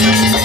Thank you.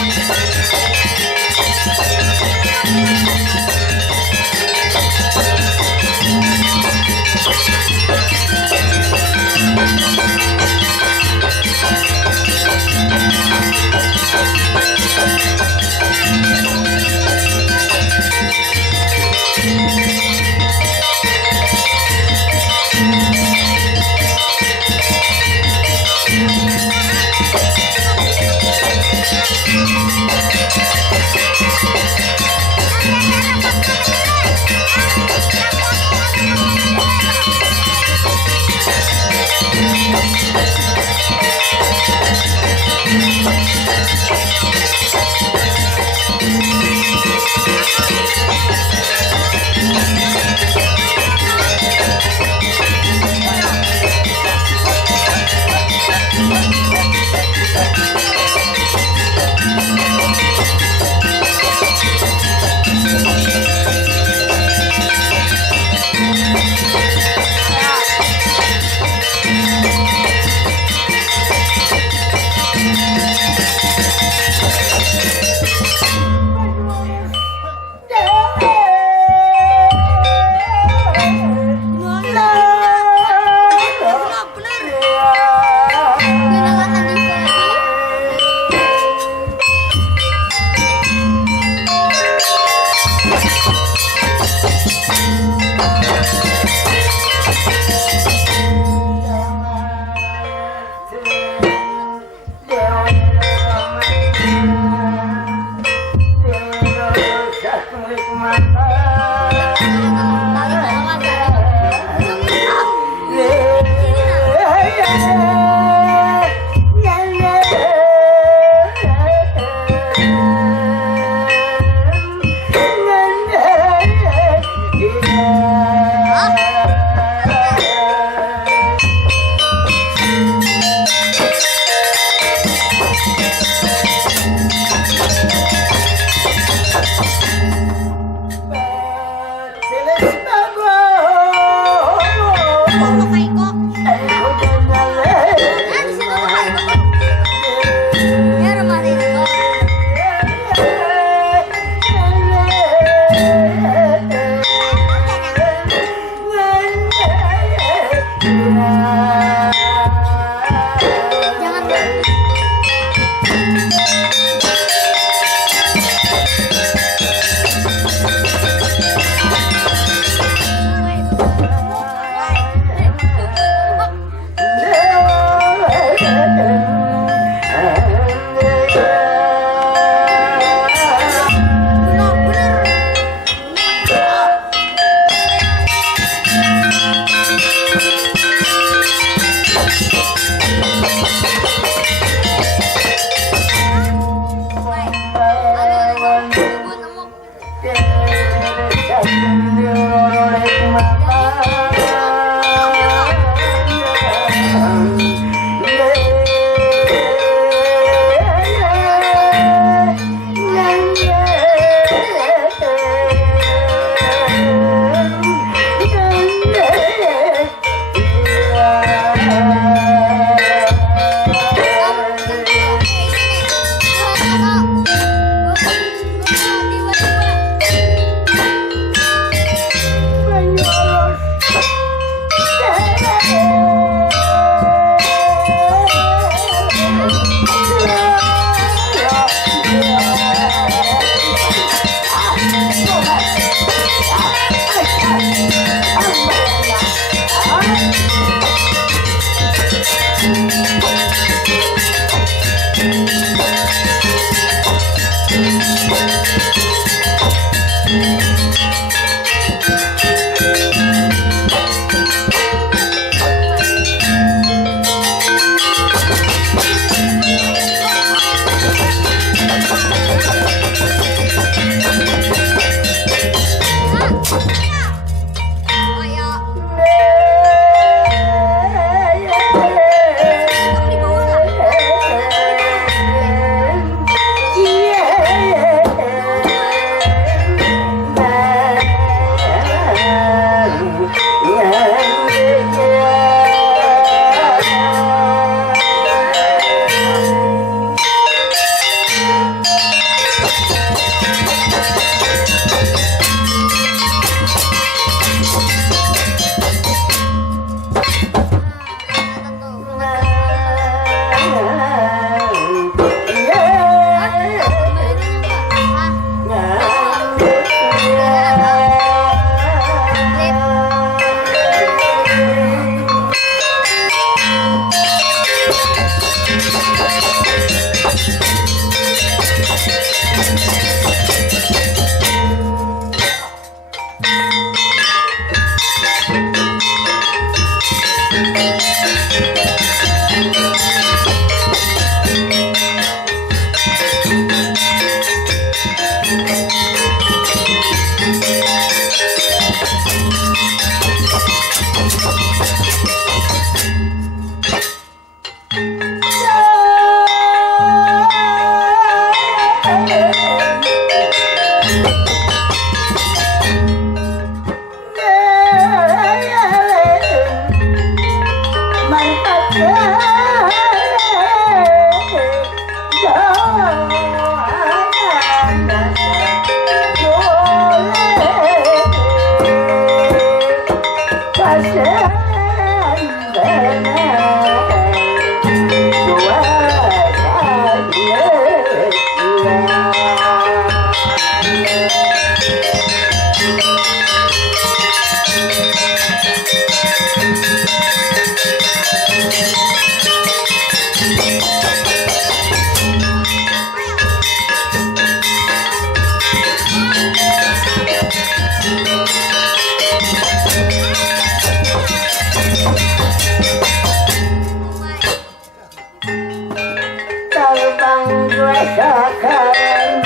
Ang rasakan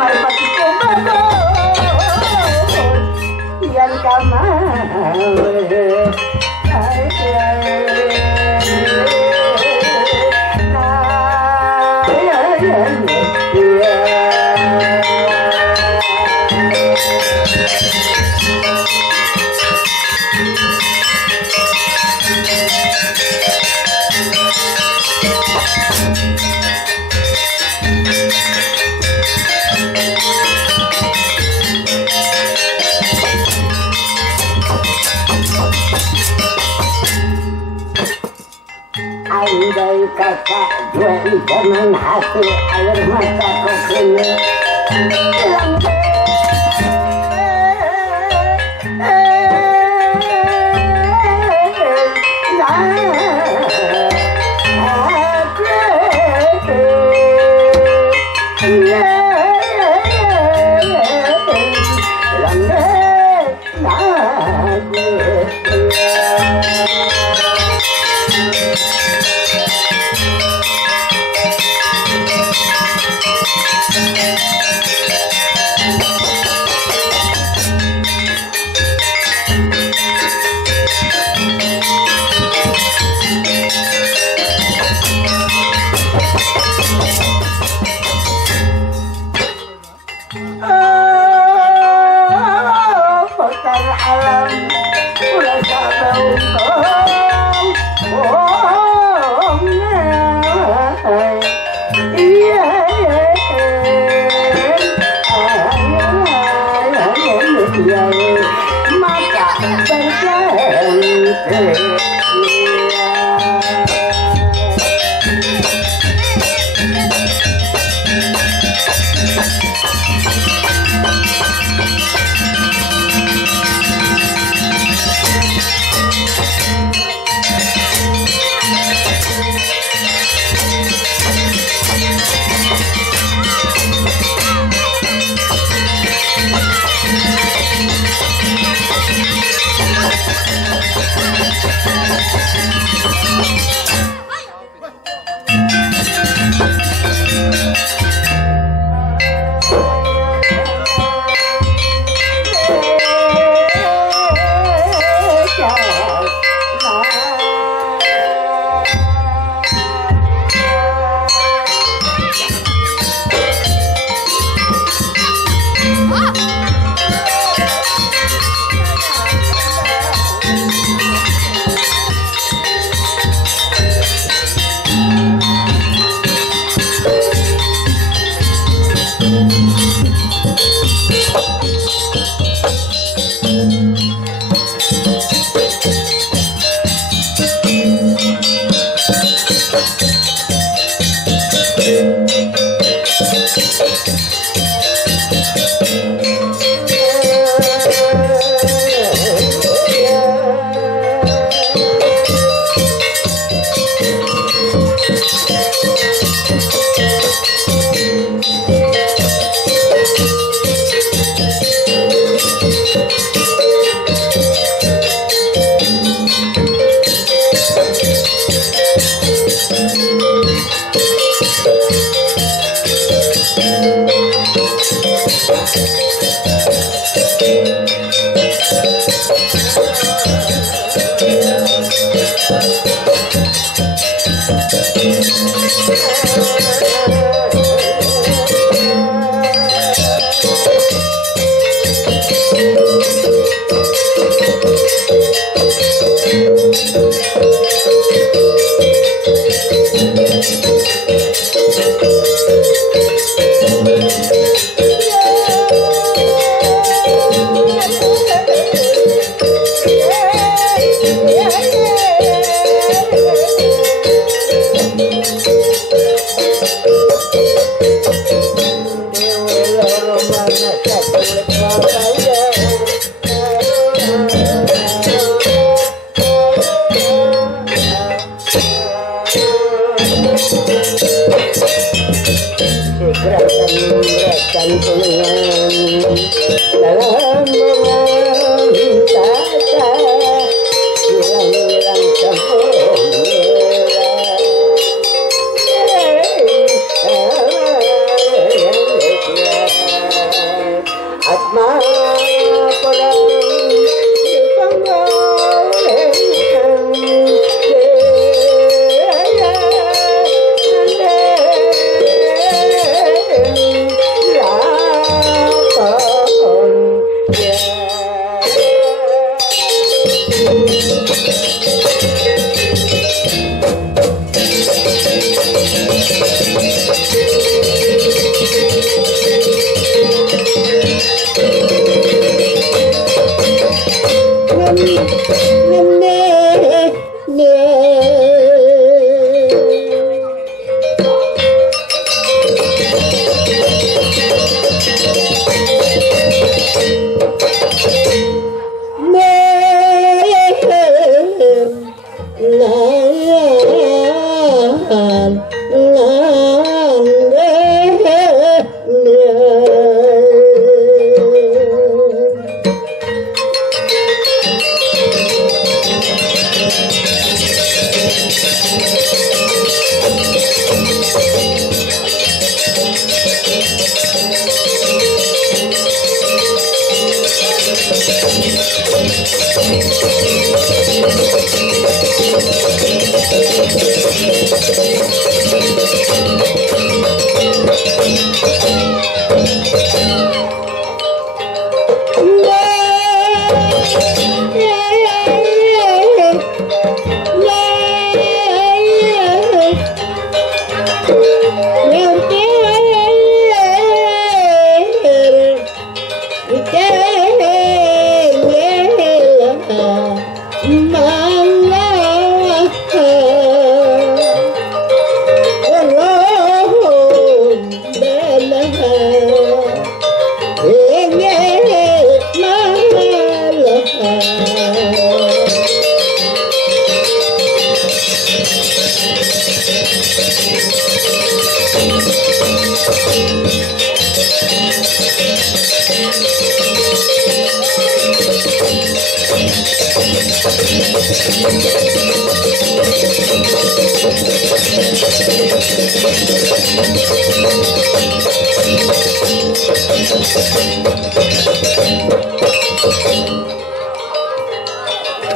marpati ko bago yang kamar andai kata jual zaman hati air mataku kini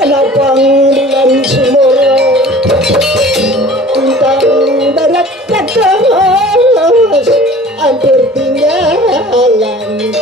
Kenapa bulan Sumoro bintang barat ketos hampir tinggalan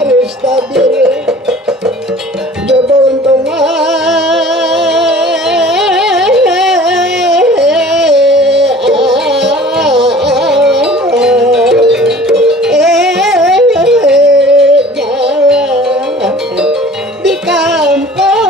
harus stabil di kampung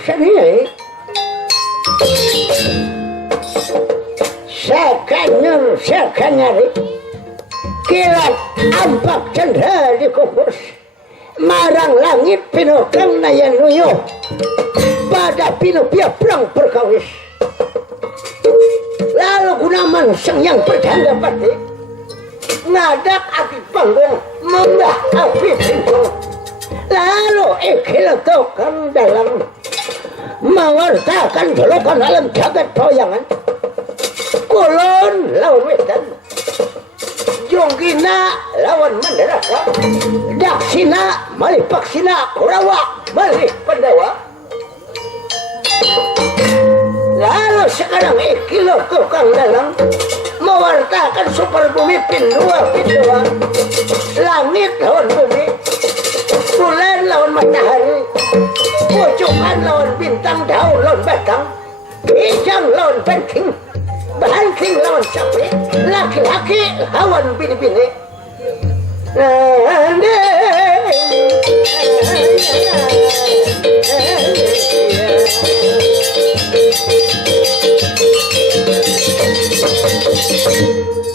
seni sekanyari kilat ampak cendera di kupus marang langit pinukang nayan nuyo pada pinupia perang perkawis lalu gunaman sang yang bertanda pati ngadak api panggung menggah api pintu lalu ikilatokan dalam mewartakan jolokan dalam jagat toyangan kulon lawan wetan Jonggina lawan Mandaraka, Daksina malih Paksina, Kurawa malih Pandawa. Lalu sekarang Ikilo tukang dalang mewartakan super bumi pindua, langit lawan bumi, bulan lawan matahari, pucukan lawan bintang, daun lawan batang, kijang lawan banting, banting lawan sapi, laki-laki lawan bini-bini.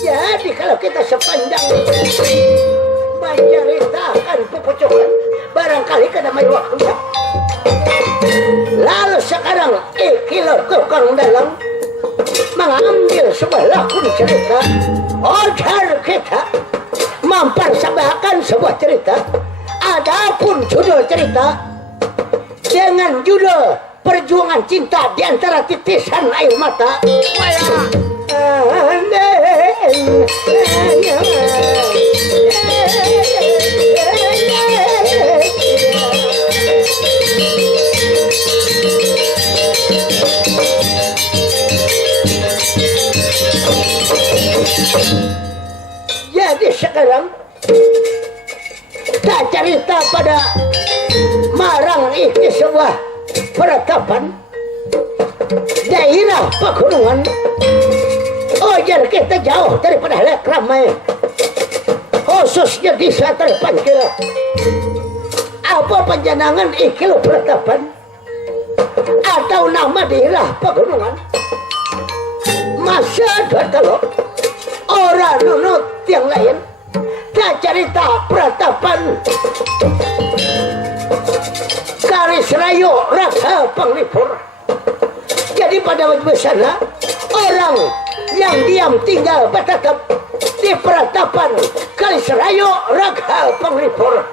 Jadi kalau kita sepanjang menceritakan pepocokan, barangkali kada may waktu. Lalu sekarang Ikilo tukang dalang mengambil sebuah lakon cerita, agar kita mempersembahkan sebuah cerita. Adapun judul cerita dengan judul Perjuangan Cinta di Antara Titisan Air Mata. Jadi sekarang kita cerita pada Marang ini sebuah peratapan daerah pegunungan. Oh, jadi kita jauh daripada halayak ramai, khususnya di terpencil. Apa penjenangan Ikilo peratapan atau nama daerah pegunungan? Masa dua orang nunut yang lain tak cerita peratapan Karisrayo Raka Panglipur. Jadi pada waktu sana orang yang diam tinggal bertatap di peratapan Karisrayo Raka Panglipur.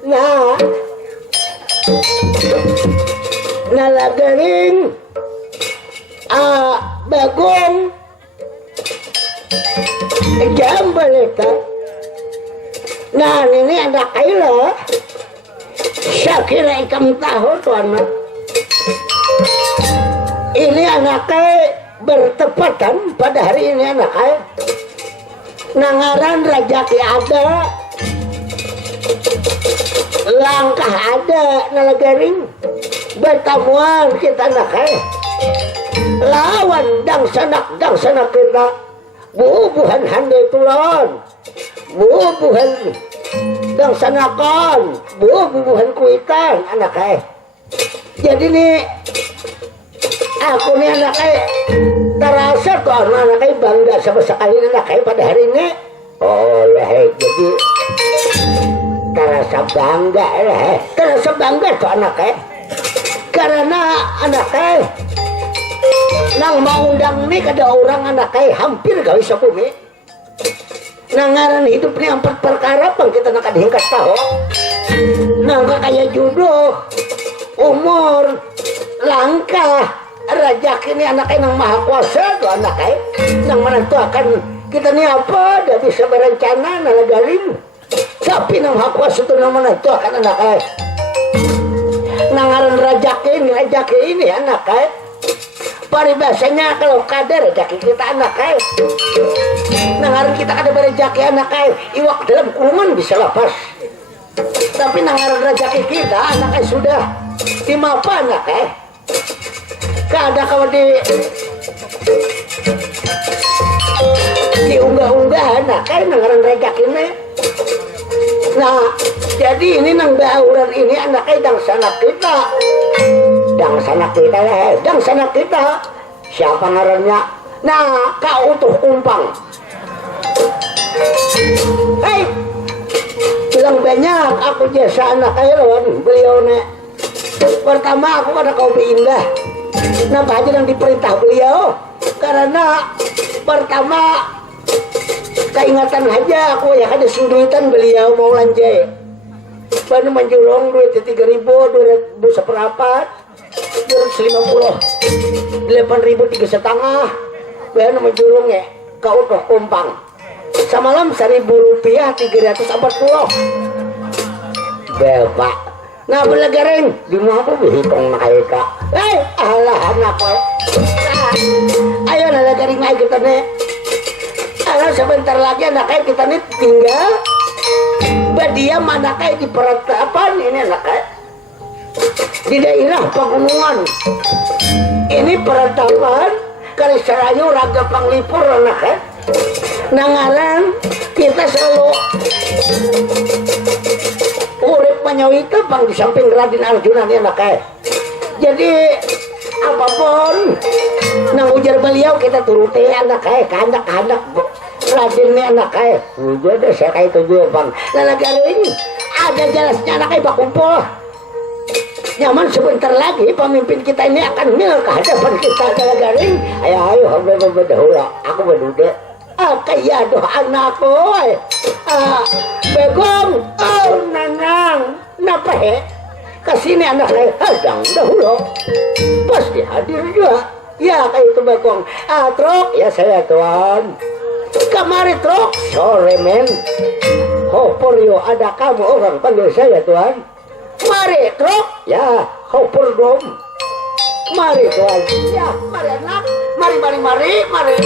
Nah, nalagaring bagong jambaleta. Nah, ini anak kaila. Saya kira ikam tahu tuan. Ini anaknya bertepatan pada hari ini anaknya. Nangaran Rajaki ada, langkah ada, nalagaring bertamuan kita anaknya. Lawan dang sanak kita, bubuhan handai tulon, bubuhan dang sanakan, bubuhan kuitan anaknya. Jadi nih aku nih anaknya terasa tuh anaknya bangga sama sekali anaknya pada hari ini. Oh lah, jadi terasa bangga lah, terasa bangga tuh anaknya karena anaknya nang mau undang nih kada orang anaknya hampir gak bisa bumi. Nangaran hidup nih 4 perkara pang kita nak dihingkas tahu. Nangka kayak jodoh, umur, langkah, rajaki ini anaknya nang maha kuasa tuh anaknya nang menentukan kita nih apa dah bisa berencana nalagarin. Tapi nang maha kuasa tuh nang menentukan anaknya. Nangaran rajaki ini anaknya paribasanya kalau kada rezeki kita anak nangaran kita kada berezeki anak iwak dalam kurungan bisa lepas, tapi nangaran rezeki kita anak sudah dimapa anak kada kalau diunggah-unggah anak nangaran rezeki ini. Nah jadi ini nang bauran ini anak dang sanak kita dang sanak kita siapa ngarannya. Nah kau utuh kumpang bilang banyak aku jasa anak lawan beliau nek pertama aku kada kau indah napa aja yang diperintah beliau karena pertama keingatan aja aku ya ada sunduitan beliau mau lanjai baru menjulung duit 3.000 200 seperempat 250 8.000 3,5 baru menjulung ya kau utuh kumpang semalam 1.000 rupiah 340 bapak nah belagaring di mana aku berhitung mereka alah anak ayo nalagaring aja kita nih sebentar lagi anaknya kita nih tinggal berdiam anaknya di peratapan ini anaknya di daerah pegunungan ini peratapan Karisarayu Raga Panglipur anaknya nangaran kita selalu urip menyawita pang di samping Raden Arjuna ini anaknya jadi apapun nang ujar beliau kita turuti anaknya kehendak Raden ini anaknya udah deh saya kayak itu juga bang lalagaring ada jelasnya anaknya bakumpul nyaman sebentar lagi pemimpin kita ini akan mil ke hadapan kita lalagaring ayo berdahula aku berduda kayak doa anakku begong nanang napa kesini anaknya hadang dahulu pasti hadir juga ya kayak itu begong truk ya saya tuan kamari truk sore men hopor yo ada kamu orang panggil saya tuan mari truk ya hopor dom mari tuan ya mari anak mari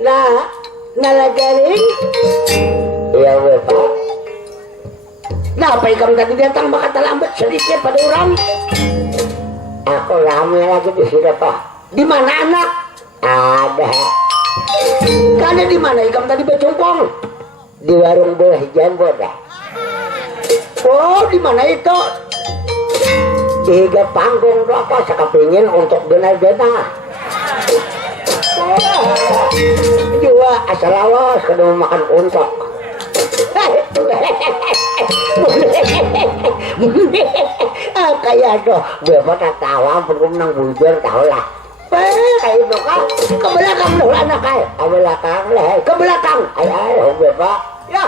nah nalagaring iya bapak nah apa kamu tadi datang bakal terlambat sedikit pada orang aku rame lagi di sini pak di mana anak ada karena di mana kamu tadi bercumpung di warung belah jambu dah oh di mana itu di panggung apa sekapingin untuk benar-benar juga asal awas kada makan untok kayak doh bapak tak tahu belum nang bujur tahu lah kayak itu kan ke belakang dulu anak ke belakang lah ke belakang ayo bapak ya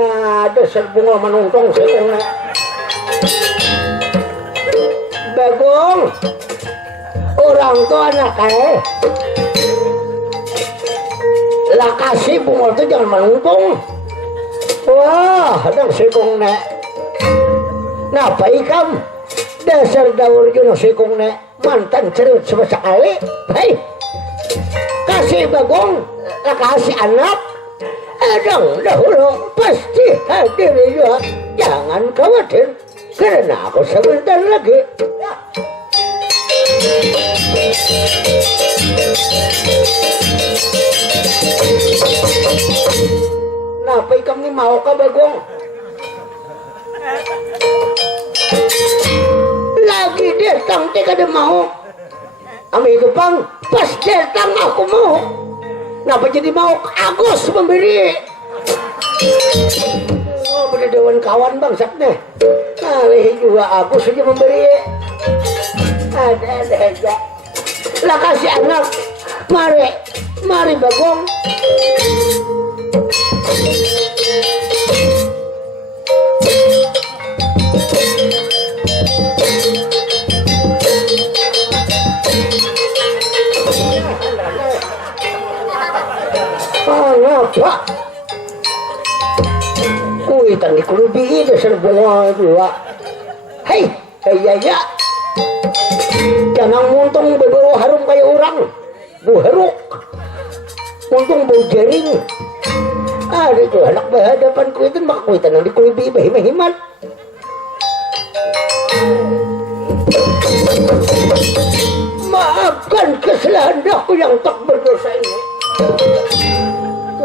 nah dasar bunga menungtong setengah bagong orang tua anak lah kasih bunga itu jangan menungtong wah ada sekong nek napa ikam dasar daur juno sikung ne mantan cerut sebesar kali. Hei, kasih bagong, kasih anak. Adang dahulu pasti hadir juga. Jangan khawatir, karena aku sebentar lagi. Napa ikam ni mau ka bagong? Lagi datang teka ada mau. Ami gepang pas datang aku mau. Napa jadi mau Agus memberi? Oh, bener dewan kawan bangsat nih. Kali juga Agus saja memberi. Ada aja. Lah kasih anak. Mari bagong. Ngapa? Kuitan di kulubi dasar bola dua. Hei, ya. Jangan muntung berbau harum kayak orang. Bu heruk. Muntung bau jaring. Ada tuh anak berhadapan kuitan maka kuitan yang di kulubi bahi-bahiman. Maafkan kesalahan aku yang tak berdosa ini.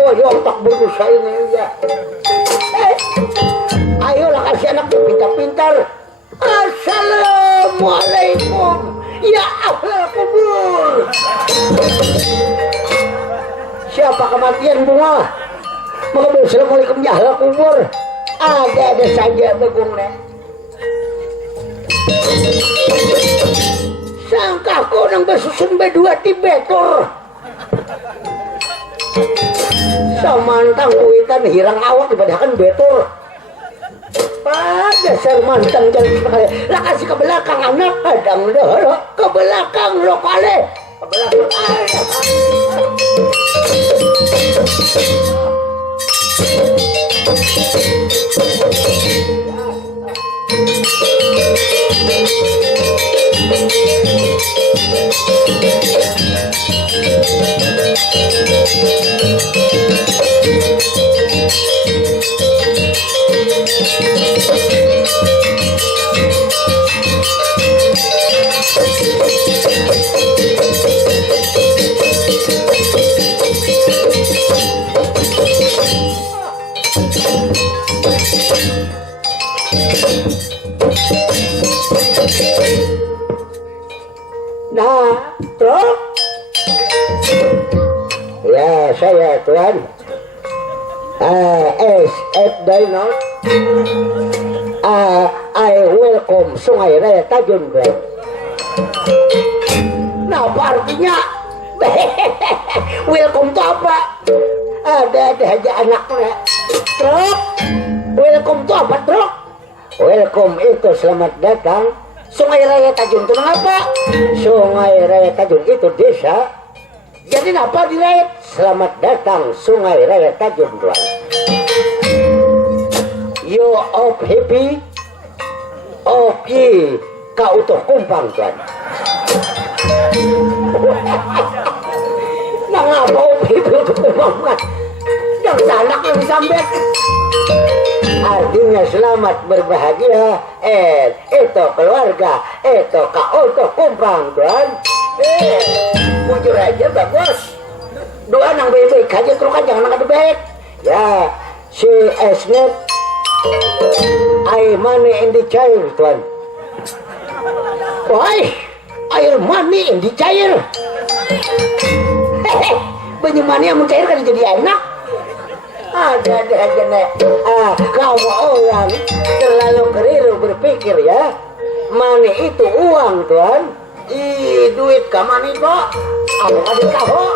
Yang tak berdosa ini ya. Ayolah kasih anak pintar-pintar. Assalamualaikum ya ahlal kubur. Siapa kematian bunga? Maka assalamualaikum ya ahlal kubur. Ada saja begungnya. Sangka kau nang bersusun berdua di betor. Samantang kuitan hirang awak dibadakan betor. Dasar mantang jadi sekali. Lah kasih ke belakang anak kadang dah ke belakang lo kali. Ke belakang. Nah, truk. Ya, saya Tuan. S.F. Dino. I welcome Sungai Raya Tajun Grand. Nah, apa artinya? Welcome itu apa? Ada aja anaknya. Truk. Welcome itu apa, truk? Welcome itu selamat datang. Sungai Raya Tajun itu apa? Sungai Raya Tajun itu desa. Jadi apa dilihat? Selamat datang Sungai Raya Tajun Tuan. You of happy? Oke, kau utuh kumpang Tuan. Nah ngapa of happy utuh kumpang Tuan? Yang sanak yang disambet. Artinya selamat berbahagia. Itu keluarga. Itu kau tuh kumpang Tuan. Jujur aja bagus. Doa nang baik-baik aja terus kan jangan nang baik. Ya, si Esnet air mani in the cair Tuan. Woi, air mani in the cair. Banyak mani yang mencair kan jadi enak. Ada aja nek. Kamu orang terlalu keliru berpikir ya. Mani itu uang Tuan. Duit kamani kok. Ada kau.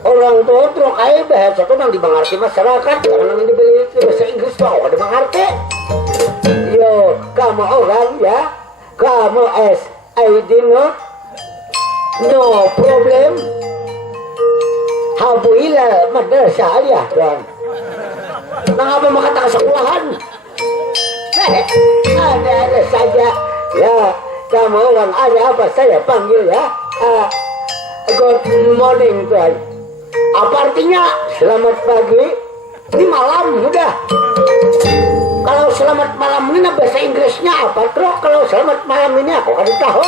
Orang tua truk aja bahasa itu nang dimengerti masyarakat. Karena ini dibeli bahasa Inggris tuh ada mengerti. Yo, kamu orang ya. Kamu ID no problem. Alhamdulillah madrasah aliyah Tuan. Nah apa makata sekolahan? Ada saja Ya, kamu orang ada apa saya panggil ya? Good morning Tuan. Apa artinya selamat pagi? Ini malam udah. Kalau selamat malam ini bahasa Inggrisnya apa? Terus kalau selamat malam ini aku ada tahu.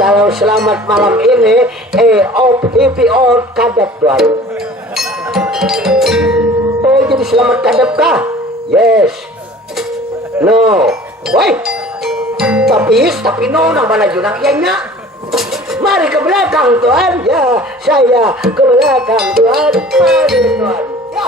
Kalau selamat malam ini EOPO kadap Tuan. Oh jadi selamat kadap kah? Yes. No. Woi. Tapi no nang mana junang ianya. Mari ke belakang Tuan. Ya, saya ke belakang Tuan. Mari Tuan. Ya.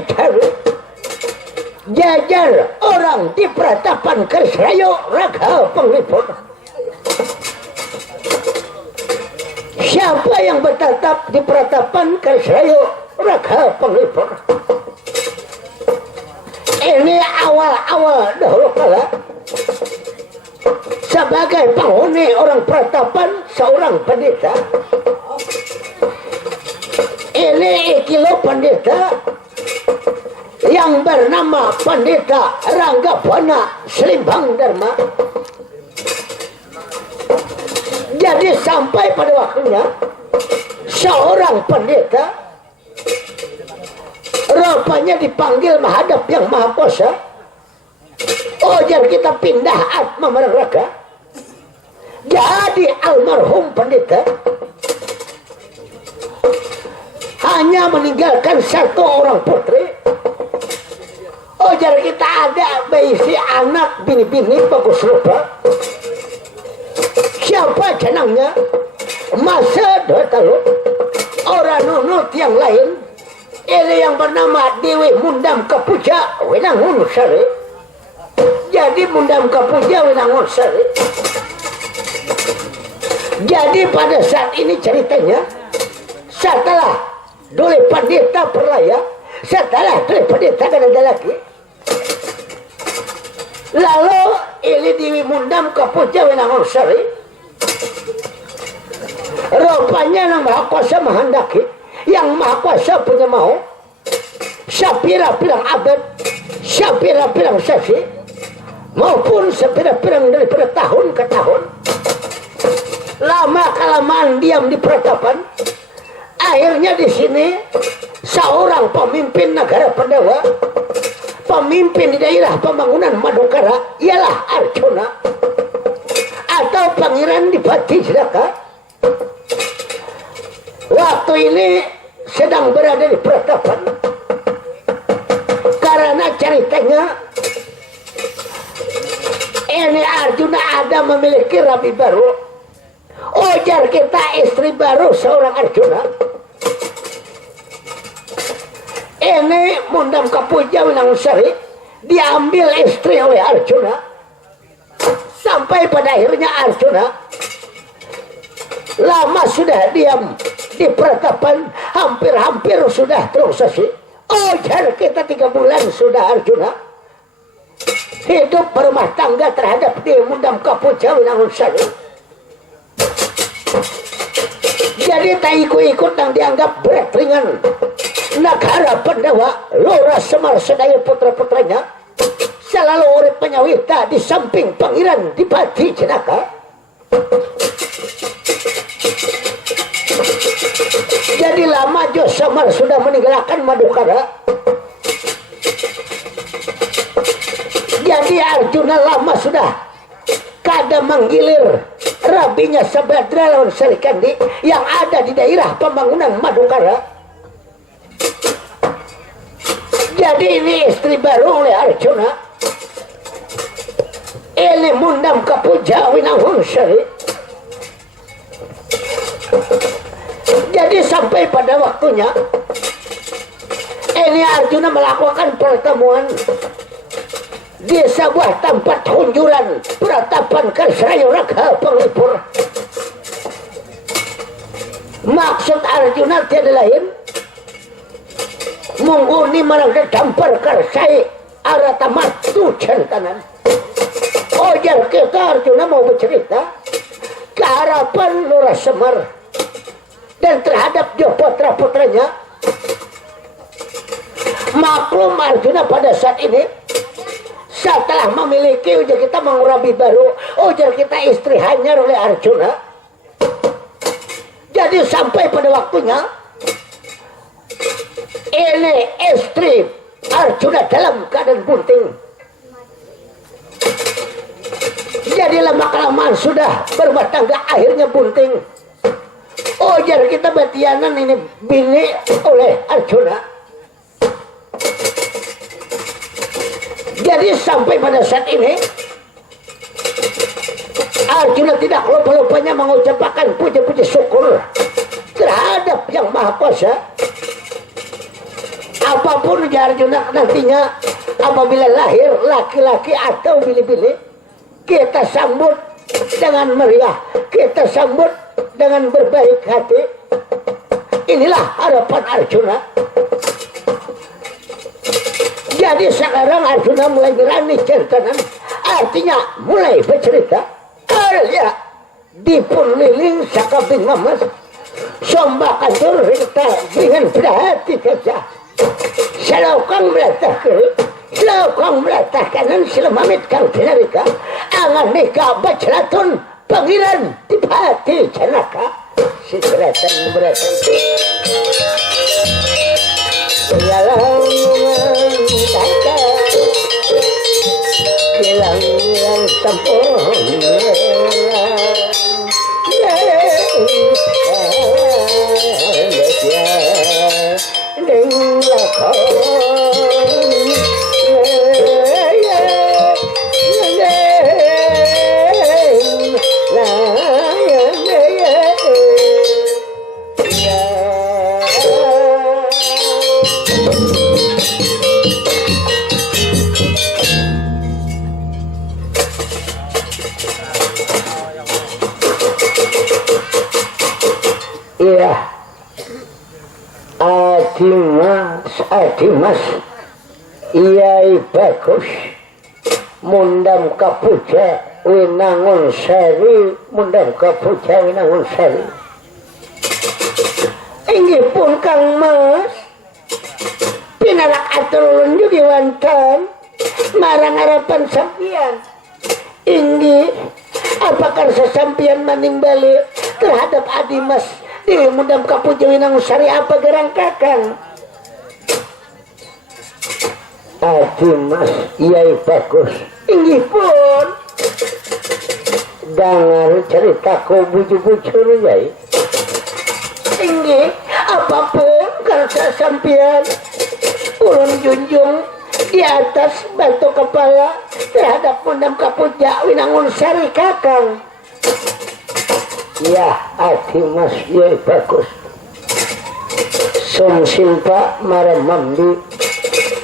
edan jajar orang di Pratapan Kersrayo Raga Penglipur. Siapa yang bertatap di Pratapan Kersrayo Raga Penglipur? Ini awal-awal dahulu kala sebagai penghuni orang Pratapan, seorang pendeta. Ini ikilo pendeta yang bernama Pendeta Ranggabwana Slimbang Dharma. Jadi sampai pada waktunya seorang pendeta rupanya dipanggil menghadap Yang Maha Kuasa. Oh, jadi kita pindah Atma Mararaga. Jadi almarhum pendeta hanya meninggalkan satu orang putri. Oh, jadi kita ada berisi anak bini-bini bagus rupa. Siapa jenangnya? Masa lalu orang nunut yang lain. Ini yang bernama Dewi Mundam Kapuja Winangun Sari. Jadi Mundam Kapuja Winangun Sari. Jadi pada saat ini ceritanya, setelah Duli Pandita Perlaya, setelah Duli Pandita kan ada lagi. Lalu ini Dewi Mundam Kapuja Winangun Sari. Rupanya Yang Maha Kuasa menghendaki, Yang Maha Kuasa punya mau, sepira-pirang abad, sepira-pirang sesi, maupun sepira-pirang daripada tahun ke tahun, lama kelamaan diam di Pratapan. Akhirnya di sini seorang pemimpin negara Pandawa, pemimpin di daerah pembangunan Madukara, ialah Arjuna atau Pangeran Dipati Jedaka. Waktu ini sedang berada di Pratapan karena ceritanya ini Arjuna ada memiliki rabi baru. Ujar kita istri baru seorang Arjuna. Ini Mundam Kapuja Winangun Sari diambil istri oleh Arjuna. Sampai pada akhirnya Arjuna lama sudah diam di Pratapan, hampir-hampir sudah terusasi. Ujar kita 3 bulan sudah Arjuna hidup berumah tangga terhadap di Mundam Kapuja Winangun Sari. Jadi tak ikut-ikut yang dianggap berat ringan negara Pandawa, Lora Semar sedaya putra-putranya selalu urip penyawita di samping Pangeran Dipati Jedaka. Jadi lama Jo Semar sudah meninggalkan Madukara. Jadi Arjuna lama sudah kada menggilir rabinya Sabadra lawan Sarikandi yang ada di daerah pembangunan Madukara. Jadi ini istri baru oleh Arjuna. Ini Mundam Kapuja Winangun Sari. Jadi sampai pada waktunya ini Arjuna melakukan pertemuan di sebuah tempat kunjuran Pratapan Kersrayo Raga Penglipur. Maksud Arjuna tiada lain mengguni marang dampar Kersai arah tamat tujuan kanan. Ujar kita Arjuna mau bercerita keharapan Lora Semar dan terhadap putra-putranya. Maklum Arjuna pada saat ini setelah memiliki ujar kita mengurabi baru, ujar kita istri hanyar oleh Arjuna. Jadi sampai pada waktunya ini istri Arjuna dalam keadaan bunting. Jadi lama-kelamaan sudah berumah tangga akhirnya bunting. Ujar kita batianan ini bini oleh Arjuna. Jadi sampai pada saat ini Arjuna tidak lupa-lupanya mengucapkan puji-puji syukur terhadap Yang Maha Kuasa apapun Arjuna nantinya apabila lahir laki-laki atau bili-bili, kita sambut dengan meriah, kita sambut dengan berbaik hati. Inilah harapan Arjuna. Jadi sekarang Arjuna mulai berani ceritakan, artinya mulai bercerita. Arya dipun liling sakabing mamas, sombak kantor rinta dengan berhati gajah. Selokang belatah kiri, selokang belatah kanan, selamamit kang dinarika, angan nikah bacelaton, pangiran dipati janaka. Si beratan beratan Bilang tanda Bilang yang sempurna Iya, Adimas, Iyai bagus, mundam kapuja, winangun sari, mundam kapuja, winangun sari. Inggih pun Kang Mas, pinarak aturun juga wantan, marang harapan sampian. Inggih, apakah sesampian manimbali terhadap Adimas? Mundam kapuja winang sari apa gerang kakang Adimas Iyai bagus inggih pun dengar ceritaku bujur-bujur yai inggih apapun kalau sampian ulun junjung di atas batu kepala terhadap mundam kapuja winangun sari kakang. Ya, Adimas Iyai bagus. Sumsimpa maramamdi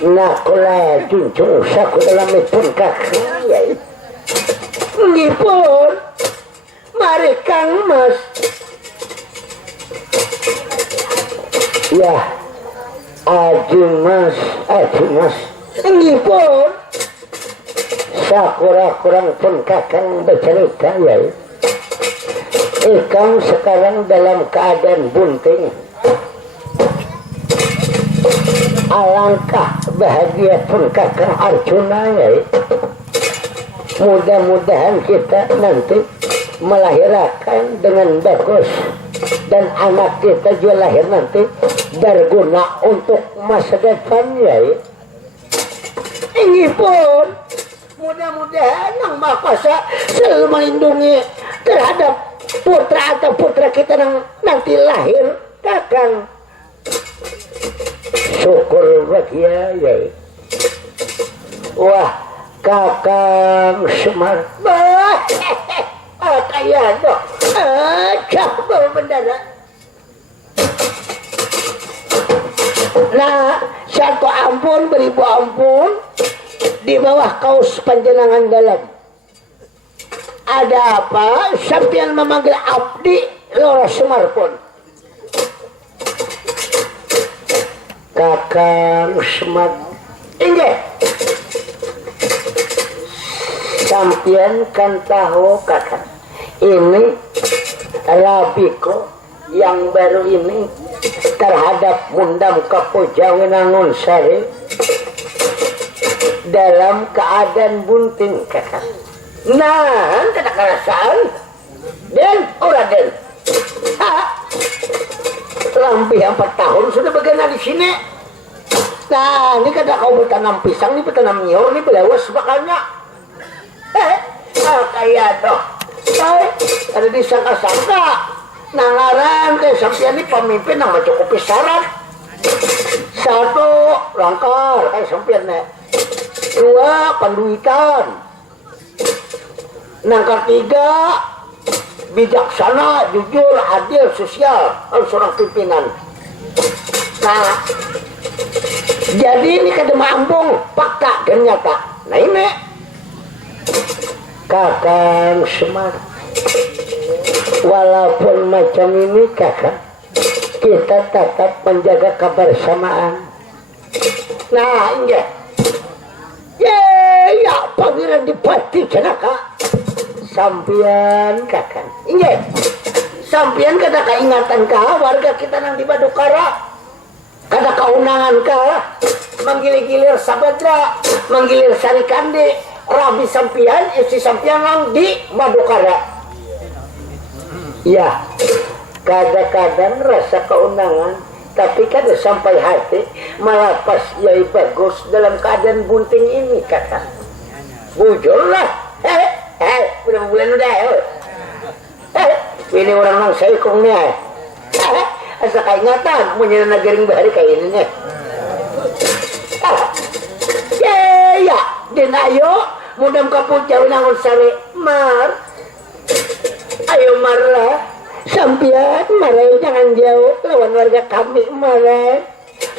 nakola junjung saku dalam ipun kakang yai. Ngipun mari Kang Mas. Ya, Adimas ngipun sakura kurang pun kakang bercerita yai. Ikang sekarang dalam keadaan bunting. Alangkah bahagia pun kakang Arjuna ya. Mudah-mudahan kita nanti melahirkan dengan bagus dan anak kita juga lahir nanti berguna untuk masa depan ya. Ini pun mudah-mudahan Yang Maha Kuasa selalu melindungi terhadap putra atau putra kita yang nanti lahir kakang. Syukur bahagia ya. Wah kakang Semar kaya dok bawa bendera. Nah satu ampun beribu ampun di bawah kaos panjenengan dalam. Ada apa? Sampian memanggil abdi Loro Semar pun. Kakang Semar. Inggih. Sampian kan tahu kakang. Ini Rabiko yang baru ini terhadap mundam kapuja winangun sari dalam keadaan bunting kakang. Nah, kada kerasaan dan Raden. Lampi 4 tahun sudah bagaimana di sini. Nah, ini kada kau bertanam pisang, ini bertanam nyor, ini belawas bakalnya. Kaya toh. Ada disangka-sangka. Nangaran kayak sampian ini pemimpin yang mencukupi syarat. 1 langkar kayak sampian nih. 2 penduitan. Nangka 3 bijaksana, jujur, adil, sosial harus seorang pimpinan. Nah Jadi ini kada mambung fakta dan nyata. Nah ini Kakang Semar, walaupun macam ini Kakang, kita tetap menjaga kebersamaan. Nah ini ya panggilan dipati Janaka sampian Kakang. Ini sampian kada keingatan kah warga kita nang di Badukara, kada kaunangan kah manggilir-gilir Sabadra, manggilir Sarikande, Rabi sampian, istri sampian nang di Badukara. Ya, kadang-kadang rasa keunangan, tapi kada sampai hati, malah pas yai bagus dalam keadaan bunting ini kata. Bujurlah, bulan-bulan udah, ini orang nang saikongnya, asa kaingatan, punya nagaring bahari kayak ini nih. Ya, din ayo, mudam kapucaw na sari Mar. Ayo Marlah, sampian Maray jangan jauh lawan warga kami Maray.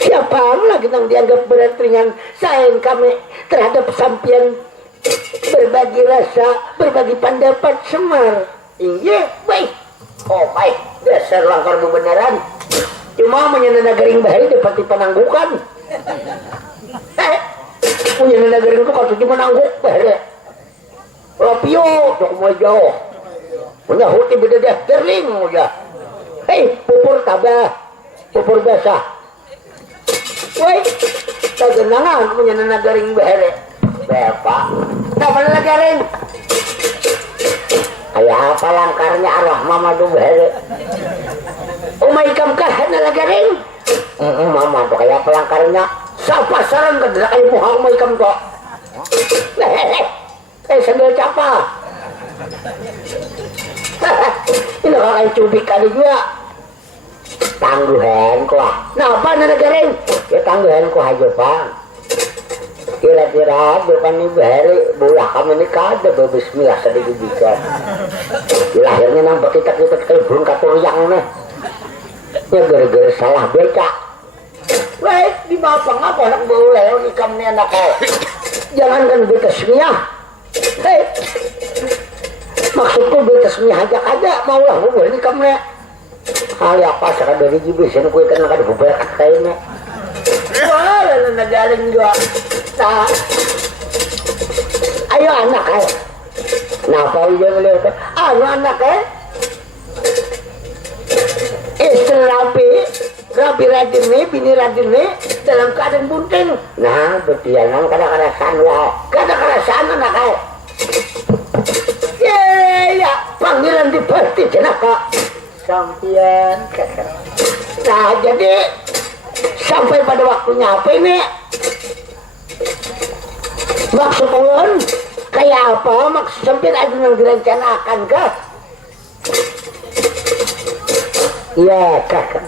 Siapa lagi yang dianggap berat ringan saing kami terhadap sampian berbagi rasa, berbagi pendapat Semar. Iya, baik. Oh baik, dasar langkar bebenaran. Cuma menyenangkan bahari dapat dipananggukan. Punya nagarin itu kalau cuma nangguk bahari. Lapio, dok mau jauh. Punya huti beda dah terling muda. Hei, pupur tabah, pupur basah. Woi, tagenangan punya nagaring bahari. Bapak, apa nagaring? Kayak apa langkarnya arwah mama tuh bahari. Umay kamkah nagaring? Mama tuh kayak apa langkarnya? Siapa saran ke dalam kayu muhamma ikam kok? Sambil capa. Ini kakak cubik kali juga. Tangguhan kok. Nah apa nagaring? Ya tangguhan kok aja bang. Kira-kira depan ini bahari bulah kami ini kada berbismillah sedikit juga. Lahirnya nampak kita kayak burung katuriang nih. Ya gara-gara salah becak. Weh, di bawah ngapa anak boleh nikam nih anak kau. Jangankan betasmiyah. Hei, maksudku betasmiyah aja maulah boleh nikam nih. Hal apa sekarang dari jibisan ku ikan nakad bubar kayaknya. Wah, lalu nagaling juga. Nah, ayo anak kau. Napa udah melihat? Anak istri Rabi Radini, bini Radini dalam keadaan bunting. Nah, betianan kadang-kadang lah. Kadang-kadang anak kau. Ya, panggilan dipati Janaka. Sampian kakak. Nah, jadi sampai pada waktunya apa ini? Maksud ulun kayak apa? Maksud sampai ada yang direncanakan kah? Ya kakak.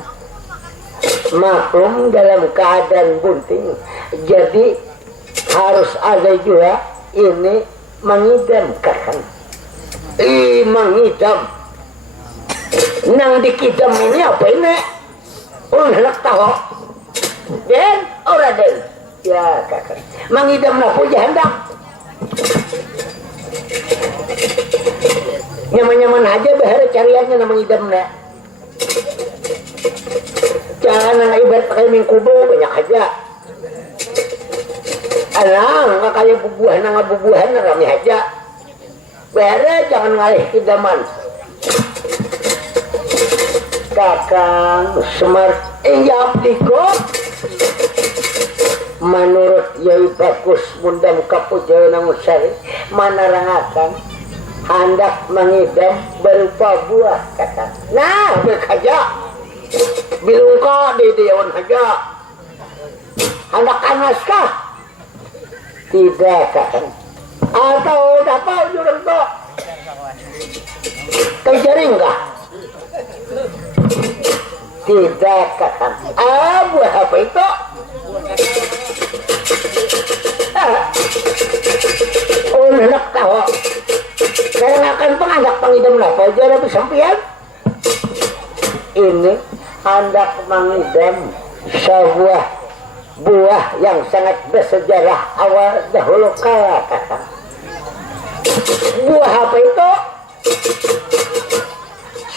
Maklum dalam keadaan bunting, jadi harus ada juga ini mengidam kakak. Mengidam. Nang dikidam ini apa ini? Hendak tahu. Den, ora den. Ya kakak. Mengidam napa hendak? Nyaman-nyaman aja bahari cariannya nama ngidamnya. Jangan nang ibarat pakai mingkubo banyak aja. Alang nggak kayak bubuhan rame aja. Bahari jangan ngalih kidaman. Kakang Semar injap dikot. Menurut Yai Bagus mundam kapujawa namun sari menerangkan hendak mengidam berupa buah kata. Nah berkaja bilung kau di dewan aja hendak anaskah tidak kata atau dapat jurang kok kejaring kah tidak kata buah apa itu enak tahu saya akan pengandak pengidam apa aja tapi sampian ini hendak mengidam sebuah buah yang sangat bersejarah awal dahulu kala kakang. Buah apa itu?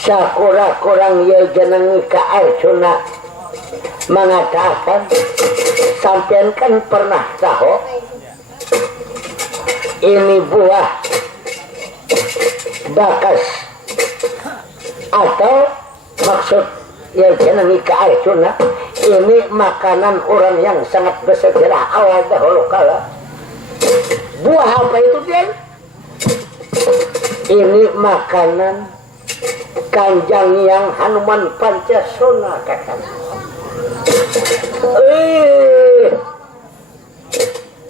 Sakura kurang ya jenengi ka Arjuna mengatakan sampean kan pernah tahu ini buah bakas atau maksud ya jenengi ka Arjuna ini makanan orang yang sangat bersejarah awal dahulu kala. Buah apa itu dia? Ini makanan Kanjang yang Hanuman Pancasuna kakak.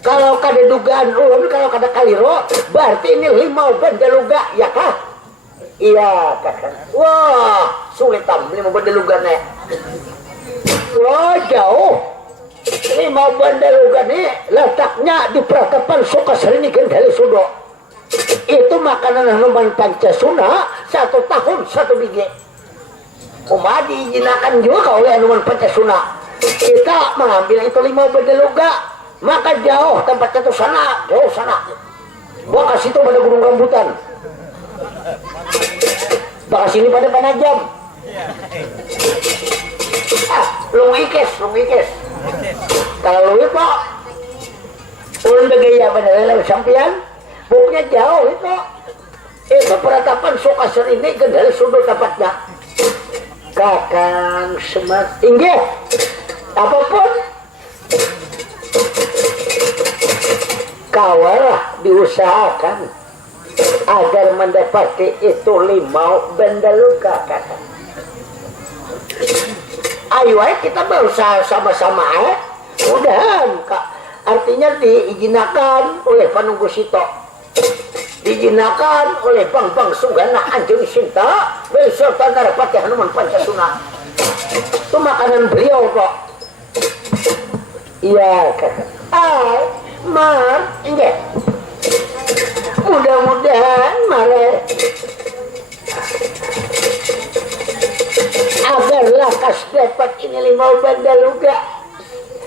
Kalau kada dugaan ulun, kalau kada kaliro, berarti ini limau bandaluga ya kah? Iya kakak. Wah, sulit tam limau bandaluga nih. Wah jauh. Limau bandaluga nih letaknya di Pratapan Sukasrini Gendali Sudo. Itu makanan Hanuman Pancasuna 1 tahun 1 biji. Umat diizinakan juga oleh Hanuman Pancasuna. Kita mengambil itu limau bandaluga, maka jauh tempatnya itu sana, jauh sana. Bakas itu pada gunung rambutan. Bakas ini pada Panajam. Lungikes. Kalau lu itu, ulun begaya pada lelah sampian. Buknya jauh itu Pratapan Sukasrini Gendali Sudo tempatnya. Kakang Semar inggih apapun kawalah diusahakan agar mendapati itu limau bandaluga kakang. Ayo kita berusaha sama-sama mudahan kak. Artinya diizinakan oleh Panunggu Sito, dijinakan oleh Bang Sunggana Anjani Sinta beserta Narapati Hanuman Pancasuna. Itu makanan beliau kok. Iya kakak. Mar ingat. Mudah-mudahan mare agar lakas dapat ini limau bandaluga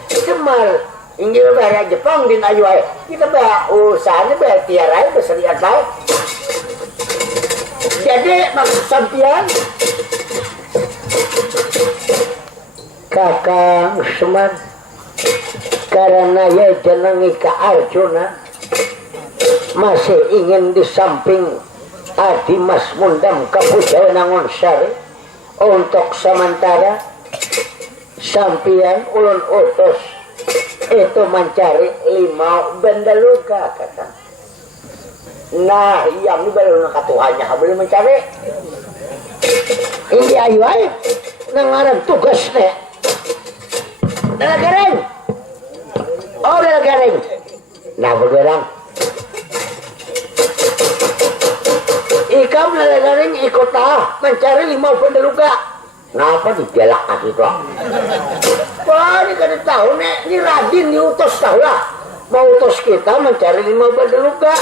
Semar. Inggil bahaya Jepang din ayu ay. Kita bah usahanya bah tiarai berseriat baik. Jadi maksud sampian Kakang Semar karena ya jenengi ka Arjuna masih ingin di samping Adi Mas Mundam Kapujaya Nangon Sari untuk sementara sampian ulun utus itu mencari limau bandaluga kata. Nah yang ini baru nakatuhannya boleh mencari ini ayu ayu nangaran tugas nih dalam garing dalam garing nah bergerang ikam dalam garing ikut mencari limau bandaluga. Kenapa dijelak kaki kok? Wah, ini kada tahu nek, ini Radin diutus tahu lah. Mau utus kita mencari limau bandaluga.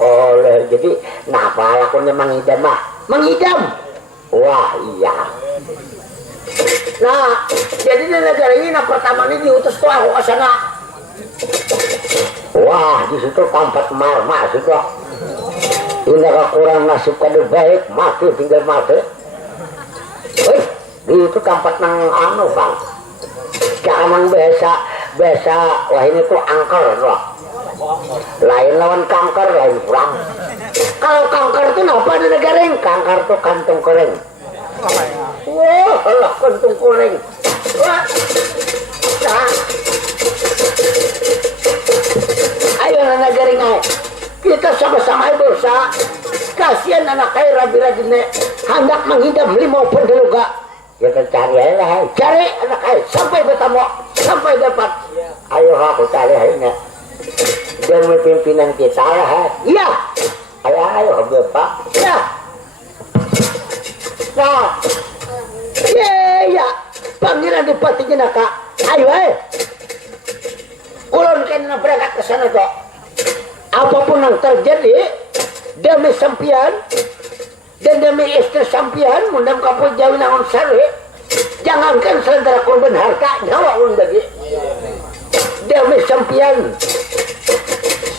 Oleh jadi, napa lakunya mengidam mah? Mengidam? Wah iya. Nah, jadi di negara ini pertama ini diutus tuh aku ke sana. Wah, di situ tempat marma sih kok. Ini kurang nasib kada baik, mati tinggal mati. Wih. Itu tempat nang anu bang jangan biasa wah ini tuh angker loh lain lawan kanker lain kurang kalau kanker itu apa di negara ini kanker tuh kantung koreng wah lah kantung koreng wah nah ayo negara ini kita sama-sama berusaha kasihan anak kaya rabi-rabi hendak menghidam limau bandaluga. Kita cari aja cari anak air sampai bertemu sampai dapat. Ayo aku cari aja demi pimpinan kita lah. Iya ayo bapak ya. Nah ya panggilan Dipati Jenaka ayo ulun kena berangkat ke sana kok. Apapun yang terjadi demi sampian dan demi istri sampian Mundam Kapujaya Nangon Sari jangankan sementara korban harta nyawa ulun bagi demi sampian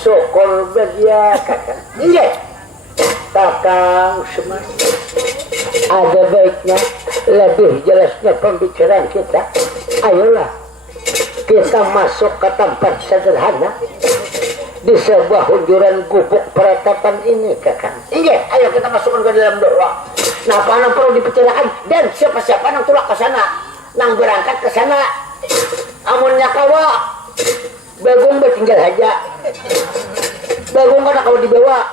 sokol bagia kakang. Iya kakang Semar, ada baiknya lebih jelasnya pembicaraan kita. Ayolah kita masuk ke tempat sederhana di sebuah hunjuran gubuk peratapan ini kakang. Iya, ayo kita masukkan ke dalam doa. Nah, apa perlu dibicarakan dan siapa-siapa yang tulak ke sana, nang berangkat ke sana. Amunnya kawa bagung tinggal aja. Bagung kan kalau dibawa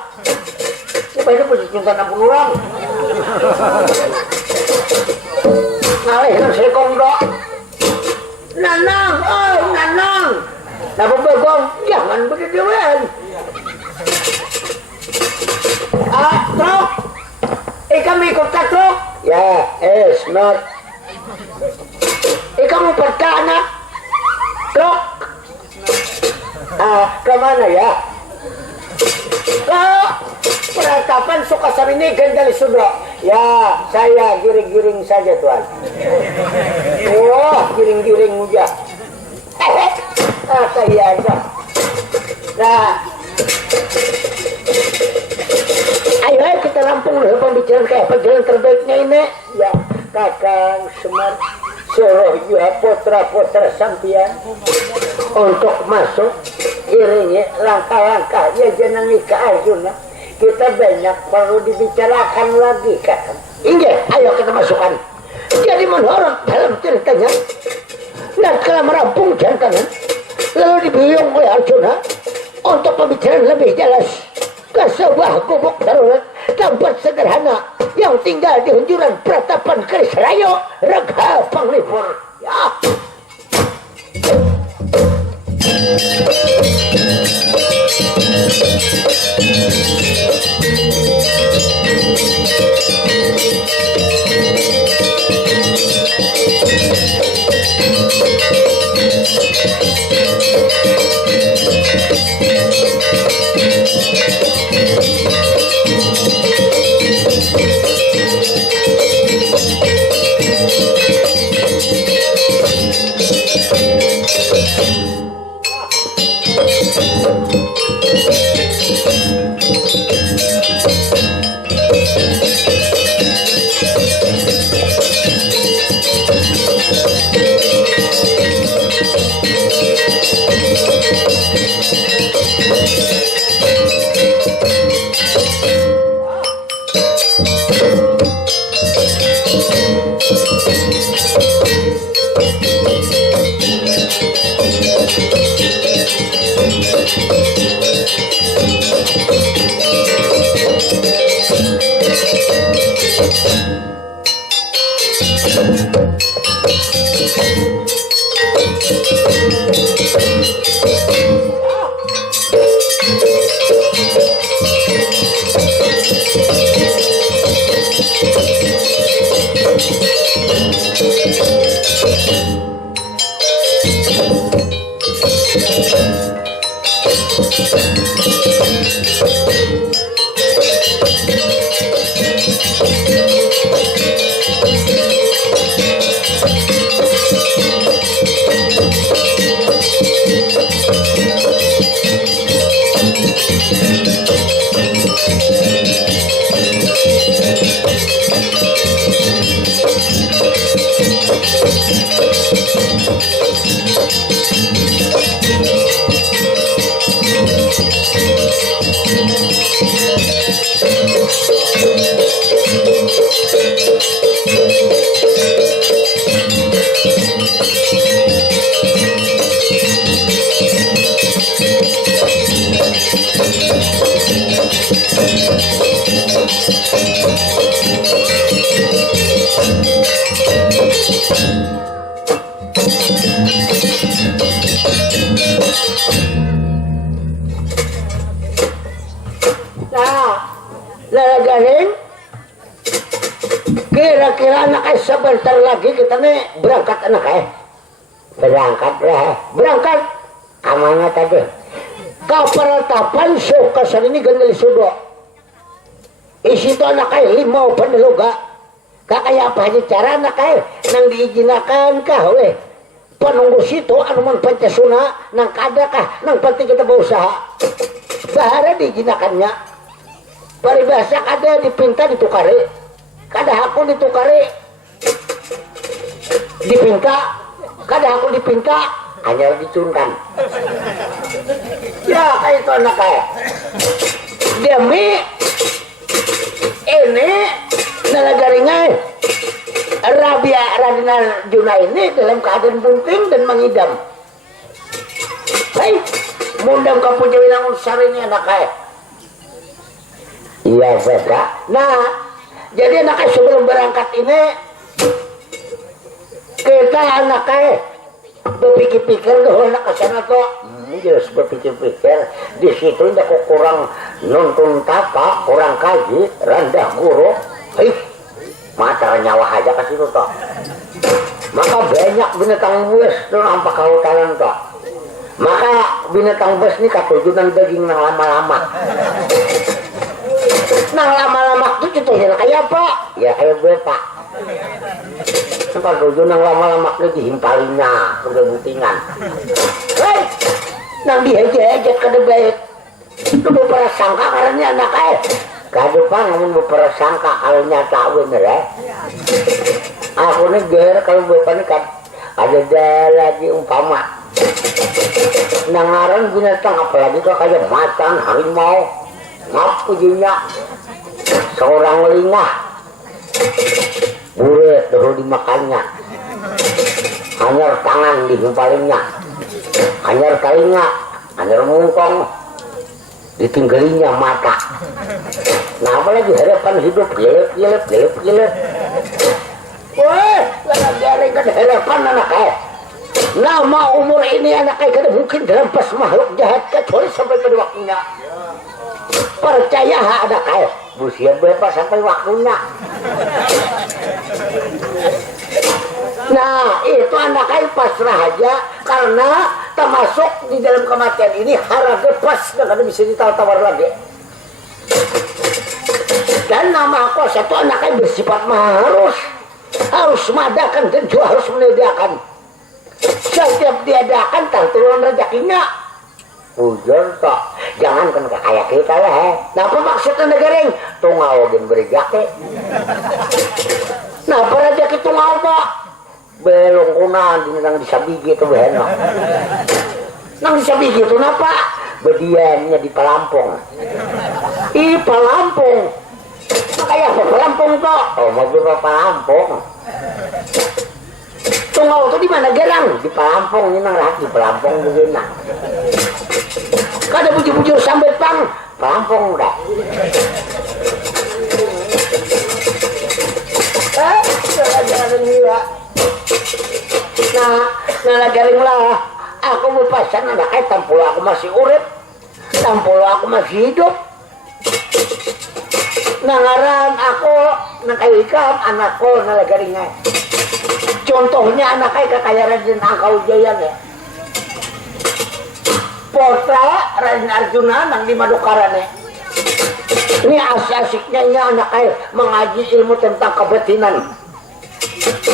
siapa itu punya cinta 60 orang. Ngalih nang sekong dok. Nanang, oh nanang. Nah bagong jangan berdiri. Truk. Kami ikut ke truk. Ya, not. Kamu pertanyaan truk. Kemana ya? Peratapan Sukasari ini Gendali Sudro. Ya, saya giring-giring saja tuan. Wah, giring-giring aja. Kayak aja. Nah, ayo kita rampung dulu pembicaraan kayak apa jalan terbaiknya ini. Ya, kakang Semar suruh juga putra-putra sampian untuk masuk iringi langkah-langkah ya jenengi ke Arjuna. Kita banyak perlu dibicarakan lagi kakang. Iya, ayo kita masukkan. Jadi menurut dalam ceritanya dan telah merampung jantangan lalu dibiung oleh Arjuna untuk pembicaraan lebih jelas ke sebuah gubuk darurat tempat sederhana yang tinggal di hunjuran Pratapan Keris Rayo Rega Panglipur. Ya. Kira-kira anak sebentar lagi kita nih berangkat anak berangkat kemana tadi? Ke Pratapan Sukasari ini Gendali Sudro. Isi itu anak 5 peneluga. Kakaya apa aja cara anak nang diizinakan kah weh penunggu situ anu mun pancasuna nang kadakah nang penting kita berusaha bahara dijinakannya paribasa kada dipinta ditukari kada aku ditukari dipinta kada aku dipinta hanya dicunkan ya kayak itu anak kayak demi ini nalagaringan Rabia Radina Juna ini dalam keadaan bunting dan mengidam. Hei, mundam kamu jawilang usar ini anak kaya. Iya, Fedra. Nah, jadi anak kaya sebelum berangkat ini kita anak kaya berpikir-pikir bahwa anak kesana tuh jelas berpikir-pikir di situ tidak kurang nonton tapak, kurang kaji, rendah guru. Hei, mata nyawa aja ke situ toh. Maka banyak binatang buas tuh nampak kahutanan toh. Maka binatang buas ini katujunan daging nang lama-lama. Nang lama-lama itu contohnya kayak apa? Ya kayak gue pak. Katujunan nang lama-lama itu dihimpalinya udah butingan. Hei, nang dihejet-hejet kada baik. Itu berprasangka karena anak kadepan namun berprasangka kalau nyata bener ya. Aku nih ger kalau bapak nih kan ada lagi umpama nangaran binatang apalagi kok kayak macan harimau ngapujinya seorang lingah bule terus dimakannya hanyar tangan dihimpalinya hanyar telinga hanyar mungkong ditinggalinya mata. Nah apalagi harapan hidup gelap. Wah, lagi kan harapan anak nama umur ini anak kada mungkin dalam pas makhluk jahat kecuali sampai pada waktunya. Percaya ada busia berapa sampai waktunya. Nah itu anak pasrah aja karena termasuk di dalam kematian ini harga pas dan bisa ditawar lagi. Dan nama aku satu anaknya bersifat harus madakan dan juga harus menyediakan. Setiap diadakan turun rezekinya. Ujar tak, jangan kan kayak kita lah. Napa maksudnya negareng? Tungau dan berjaki. Napa rezeki tungau pak? Belum kunan nang disabigi itu benar. Nang disabigi itu napa? Bediannya di Palampung. Ih Palampung. Kayak apa Palampung toh? Oh mau juga Palampung. Tungau itu di mana gerang? Di Palampung ini nang rahat di Palampung begini. Kada bujur-bujur sampai pang Palampung udah. Jangan gila. Nah garing lah aku mau pasan anaknya tampul aku masih urip tampul aku masih hidup nangaran aku nakaikan anakku nalagaringnya contohnya anaknya kakaya Raden Angkau Jaya ya Potra Raden Arjuna nang di Madukaran ya ini asiknya anaknya mengaji ilmu tentang kebatinan.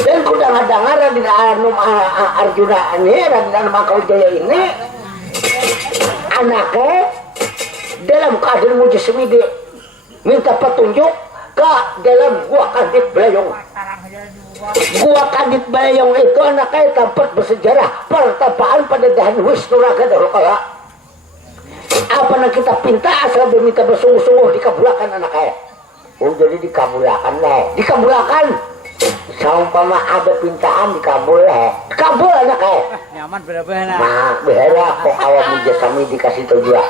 Dan kuda dengar Raden Arjuna ini, Raden Angkau Jaya ini anaknya dalam keadaan mujismide minta petunjuk ke dalam gua Kandit Belayong. Gua Kandit Belayong itu anaknya tempat bersejarah pertapaan pada dahan Wisnuraga dahulu kala. Apa yang kita pinta asal meminta bersungguh-sungguh dikabulkan anaknya. Oh jadi dikabulkan lah, dikabulkan. Saumpama ada pintaan dikabul kabul anak nyaman berapa nah behera kok awak muja sami dikasih tujuan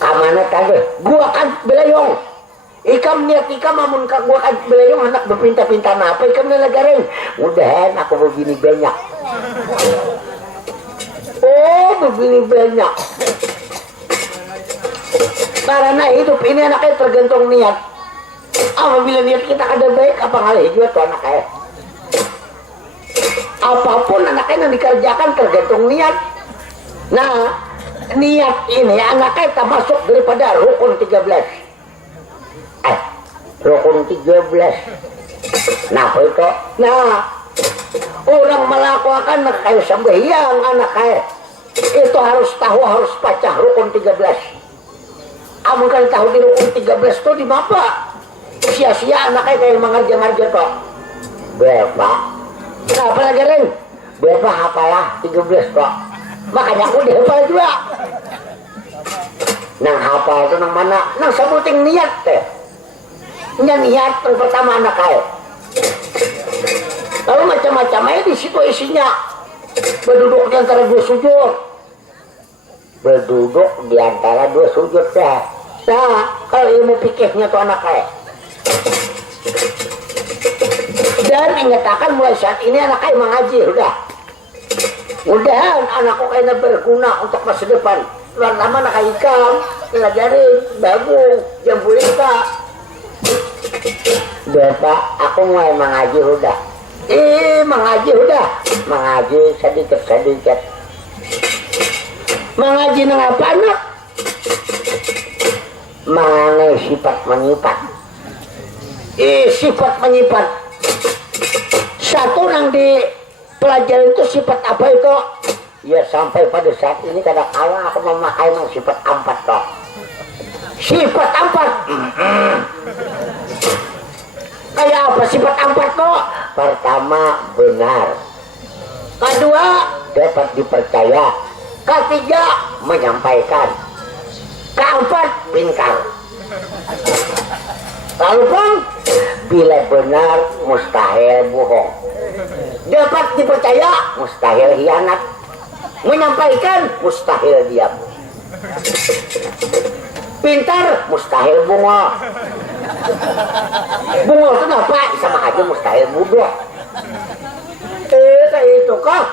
kamana tadi gua kan belayong ikam niat ikam amun kak gua kan belayong anak berpinta-pinta apa ikam nelagareng udahan aku begini banyak oh begini banyak karena hidup ini anaknya tergantung niat. Apabila niat kita ada baik apa ngalih juga tuh anaknya apapun anaknya yang dikerjakan tergantung niat. Nah niat ini anaknya termasuk daripada rukun 13 rukun 13 nah apa itu? Nah orang melakukan kayak sembahyang anak kayak itu harus tahu harus pacah rukun 13. Amun kan tahu di rukun 13 tuh di mapa sia-sia anak kayak mengerja-ngerja kok Bapak kenapa lagi Ren? Bapak hafalah 13 kok makanya aku dihafal juga nang hafal itu nang mana nang sebuting niat teh niat yang pertama anak kayak lalu macam-macam aja di situ isinya berduduk di antara dua sujud berduduk di antara dua sujud teh nah kalau ilmu fikihnya tuh anak kayak dan mengatakan mulai saat ini anak kayak mengaji udah anakku kayaknya berguna untuk masa depan luar lama anak ikam ngelajarin bagus jambu lita Bapak aku mulai mengaji udah mengaji sedikit mengaji apa anak mengenai sifat menyifat satu yang di pelajaran itu sifat apa itu ya sampai pada saat ini kadang-kadang aku memakai sifat 4 toh sifat 4 kayak apa sifat 4 toh pertama benar kedua dapat dipercaya ketiga menyampaikan keempat pintar lalu bang bila benar mustahil bohong dapat dipercaya mustahil hianat menyampaikan mustahil diam pintar mustahil bunga itu apa sama aja mustahil bodoh kayak itu kah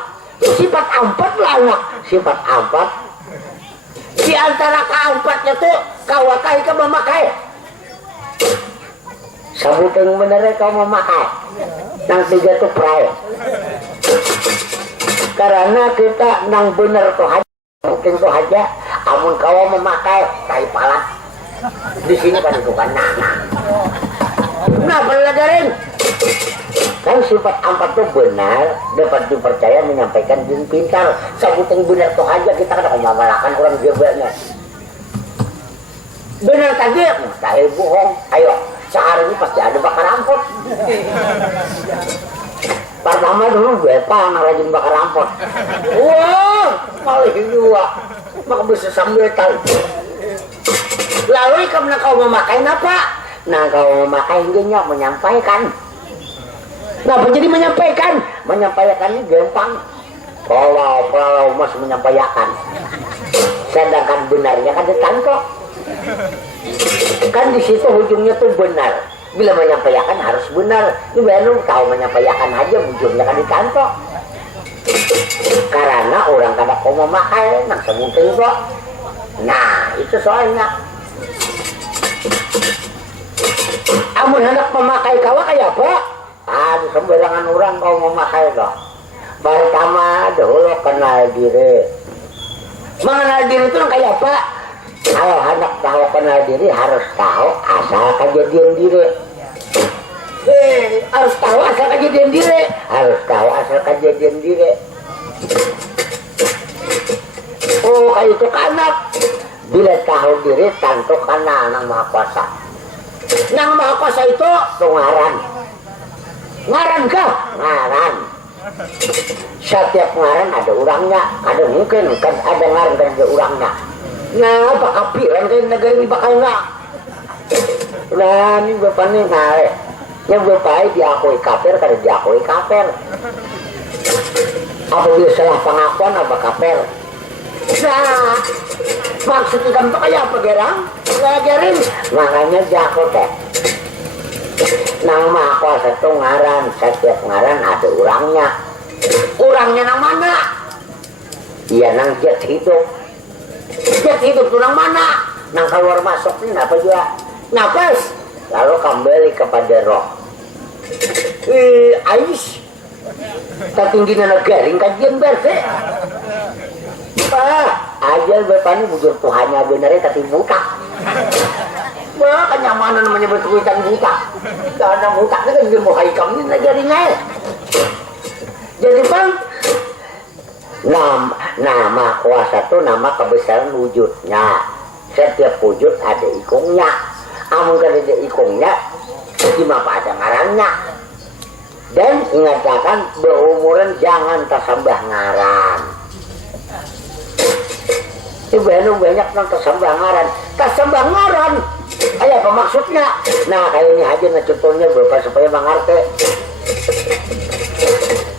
itu sifat 4 lah anak sifat 4 di antara keempatnya tuh kawakai ke memakai sabuting bener kau memakai nang 3 tuh prai karena kita nang bener tuh aja mungkin tuh aja amun kau memakai tai palat di sini kan itu kan nah pelajari kan sifat 4 tuh benar dapat dipercaya menyampaikan dan pintar sabuting bener tuh aja kita kan memalakan orang jebelnya benar tadi mustahil bohong ayo sehari ini pasti ada bakar rampot pertama dulu Bapak yang rajin bakar rampot wah malah dua maka bisa sambilkan lalu karena kau memakai apa nah kau memakai hingga menyampaikan kenapa jadi menyampaikan ini gampang kalau masih menyampaikan sedangkan benarnya kan ditangkap kan di situ ujungnya tuh benar bila menyampaikan harus benar ini baru tahu menyampaikan aja ujungnya kan ditangkap karena orang kadang kau memakai nang semungkin kok nah itu soalnya amun hendak memakai kawa kayak apa ada sembarangan orang kau memakai kok pertama dahulu kenal diri mengenal diri itu kayak apa kalau hendak tahu kenal diri harus tahu asal kejadian diri harus tahu asal kejadian diri oh kayak itu kanak bila tahu diri tentu karena nang maha kuasa itu ngaran setiap ngaran ada orangnya ada mungkin kan ada ngaran kan ada orangnya nah apa kapiran kayak negara ini bakal nggak nah ini bapak nih ngare yang bapak diakui kafir kada diakui kafir apabila salah pengakuan apa kafir nah maksud ikam itu kayak apa gerang ngajarin makanya jago teh nang maha kuasa itu ngaran setiap ngaran ada orangnya nang mana iya nang jet hidup tuh nang mana nang keluar masuk ini apa juga nafas lalu kembali kepada roh ais tertinggi nana garing kajian berse aja bapak ini bujur Tuhannya benernya tapi buta kenyamanan namanya bertulisan buta karena buta itu kan dia mau haikam ini jaringnya Jadi Bang, nama kuasa itu nama kebesaran wujudnya. Setiap wujud ada ikungnya. Amun kada ada ikungnya, gimana ada ngarannya. Dan ingatkan berumuran jangan tersembah ngaran. Ini banyak yang tersembah ngaran. Tersembah ngaran. Ayah apa maksudnya? Nah kayaknya aja contohnya Bapak supaya mengerti.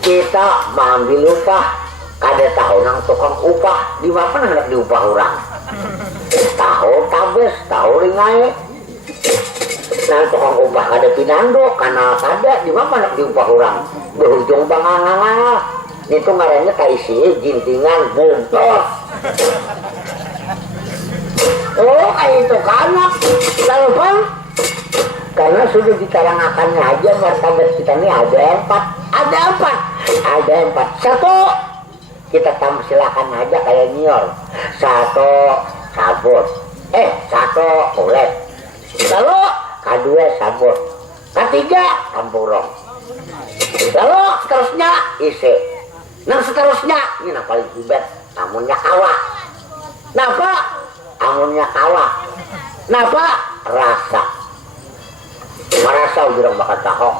Kita mengambil upah, kada tahu nang tukang upah di mana hendak diupah orang. Tahu tabes, tahu ringai. Nang tukang upah kada pinando, karena kada di mana hendak diupah orang. Berujung bangang-bangang. Itu ngarannya kaisi jintingan buntos. Oh kayak itu kanak. Lalu Bang, karena sudah diterangkannya aja martabat kita ini ada empat. Satu, kita silakan aja kayak nyor. Satu sabun. Satu kulit. Lalu kedua sabun. Ketiga campurong. Lalu seterusnya isi. Nah seterusnya ini yang paling ribet. Amunnya kawah. Napa? Amunnya kawah. Napa? Rasa. Merasa udah bakal tahu.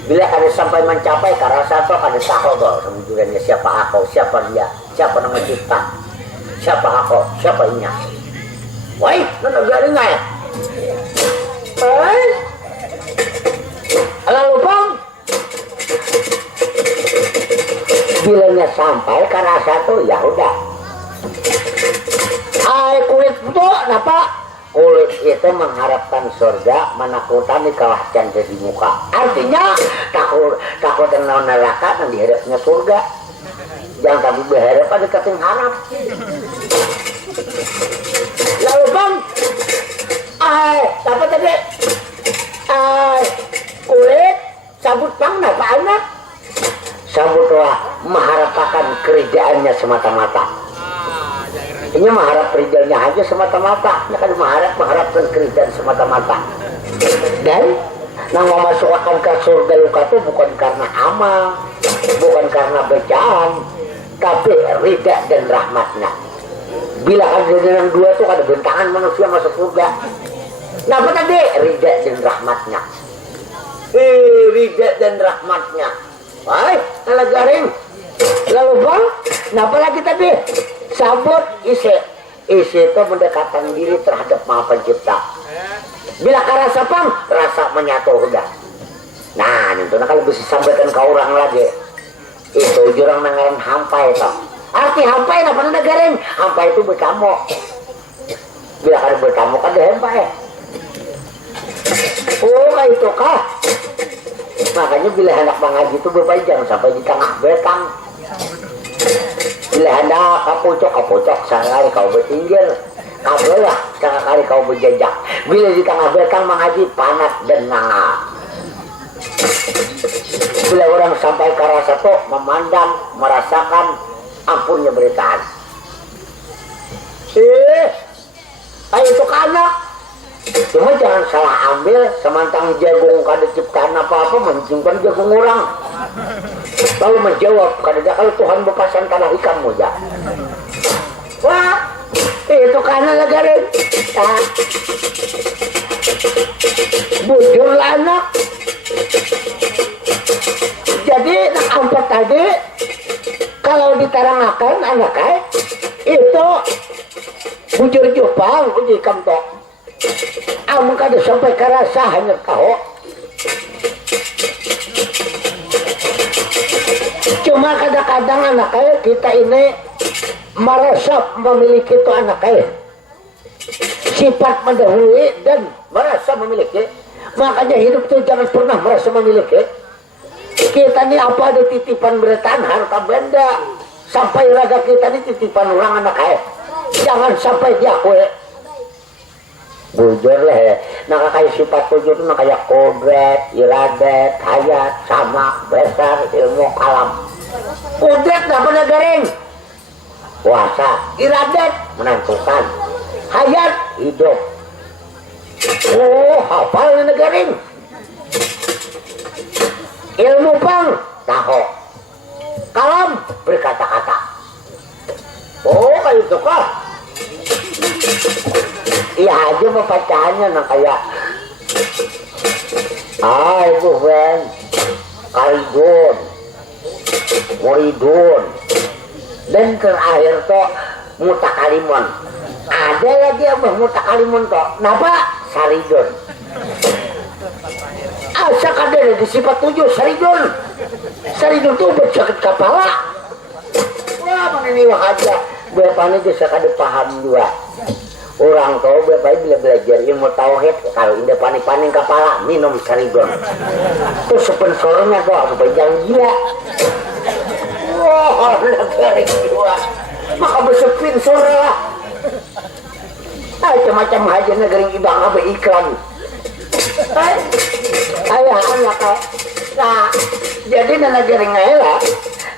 Bila kada sampai mencapai ke rasa itu kada tahu bahwa sebenarnya siapa aku, siapa dia, siapa nama cipta, siapa aku, siapa inya. Woi, mana garing ya? Lalu Bang, bilanya sampai ke rasa itu ya udah. Kulit itu apa? Kulit itu mengharapkan surga, menakutan di kawasan jadi muka. Artinya takut dengan neraka dan dihadapnya surga. Jangan tapi berharap pada keting harap. Lalu Bang, apa tadi? Kulit sabut Bang, apa anak? Sabutlah mengharapkan kerjaannya semata-mata. Ini mengharap ridhonya aja semata-mata. Ini kan mengharapkan kerjaan semata-mata. Dan yang memasukkan ke surga luka itu bukan karena amal, bukan karena bacaan, tapi ridha dan rahmatnya. Bila ada dengan dua itu ada bentangan manusia masuk surga. Nah apa tadi? Ridha dan rahmatnya. Ridha dan rahmatnya. Baik, kalau garing. Lalu Bang, apa lagi tadi? Sabut isi itu mendekatkan diri terhadap Maha Pencipta. Bila rasa Bang, rasa menyatu udah. Nah itu kalau bisa sampaikan ke orang lagi, itu jurang nengaran hampai itu. Arti hampai apa negarin? Hampai itu bertamu. Bila kada bertamu kan dia hampai. Oh itu kah? Makanya bila hendak mengaji itu bapak jangan sampai di tengah betang. Bila hendak kapocok sekali kau bertinggir, kabelah sekali kau berjejak. Bila di tengah betang mengaji panat dan nangah. Bila orang sampai ke rasa itu memandang, merasakan ampunnya beritaan. Itu kanak. Cuma jangan salah ambil semantang jagung kada ciptaan apa-apa menyimpan jagung orang. Lalu menjawab kada kalau Tuhan bepasan tanah ikanmu ya. Wah, itu karena negara. Bujur anak. Jadi nak ampat tadi kalau diterangkan anaknya itu bujur Jepang uji kamtok. Amun kada sampai ke rasa hanya kau. Cuma kadang-kadang anaknya kita ini merasa memiliki itu anaknya sifat mendahului dan merasa memiliki. Makanya hidup itu jangan pernah merasa memiliki. Kita ini apa ada titipan beritaan harta benda sampai raga kita ini titipan orang anaknya. Jangan sampai diakui. Bujur lah, nah kayak sifat bujur itu kayak kodrat, iradat, hayat, sama, besar, ilmu, alam. Kodrat apa negaring? Puasa, iradat, menentukan, hayat, hidup. Oh, hafal negaring. Ilmu Bang, tahu. Kalam berkata-kata. Oh kayak itu kah? Iya aja pecahannya nah kayak itu friend Kalidun Muridun dan terakhir toh Mutakalimun. Ada lagi yang Mutakalimun toh napa Saridun. Asa kadang di sifat 7 Saridun. Saridun tuh berjaket kepala. Wah mana ini wah aja bapaknya bisa kada paham juga. Orang tahu bapak bila belajar ilmu tauhid kalau indah panik-panik kepala minum Saridun. Terus sponsornya kok supaya jangan gila. Wah negara dua maka bersepin sore lah. Macam-macam aja negara ibang apa iklan. Ayah anak nah jadi negara ngalah.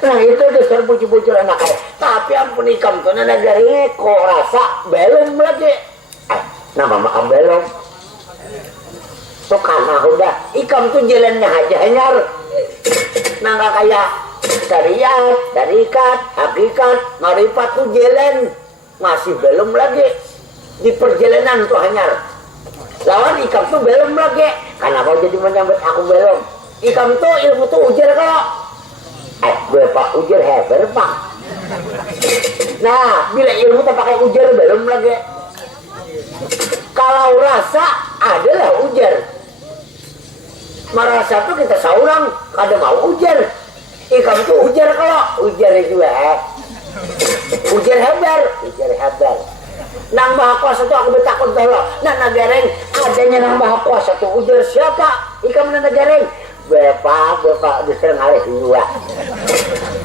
Nah itu dasar bocil-bocil anak kaya. Tapi ampun ikam tuh negara kok rasa belum lagi. Nama makan belum. Tuh karena udah ikam tuh jalannya aja hanyar. Nah gak kayak syariat, darikat, hakikat, marifat tuh jalan masih belum lagi di perjalanan tuh hanyar. Lawan ikam tuh belum lagi. Kenapa jadi menyambut aku belum? Ikam tuh ilmu tuh ujar kalau. Bapak ujar hebat pak. Nah bila ilmu tak pakai ujar belum lagi. Kalau rasa adalah ujar. Merasa tuh kita seorang kada mau ujar. Ikam tuh ujar kalau ujar juga. Ujar hebat, ujar hebat. Nang Maha Kuasa tuh aku bertakut dulu. Nah nagareng adanya Nang Maha Kuasa tuh ujar siapa? Ikam nang nagareng. Bapak disuruh ngalih dua.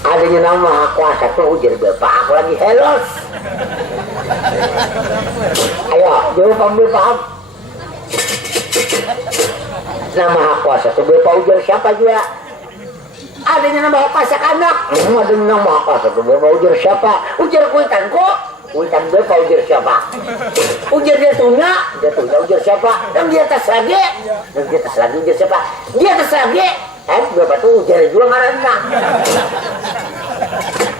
Adanya Nang Maha Kuasa tuh ujar bapak aku lagi helos. Ayo, jauh pambil paham. Nang Maha Kuasa tuh bapak ujar siapa juga? Adanya Nang Maha Kuasa anak. Adanya Nang Maha Kuasa tuh bapak ujar siapa? Ujar kuitan kok. Kuitan bapak ujar siapa? Ujar dia tuna ujar siapa? Dan di atas lagi ujar siapa? Di atas lagi bapak tuh ujar juga ngarana.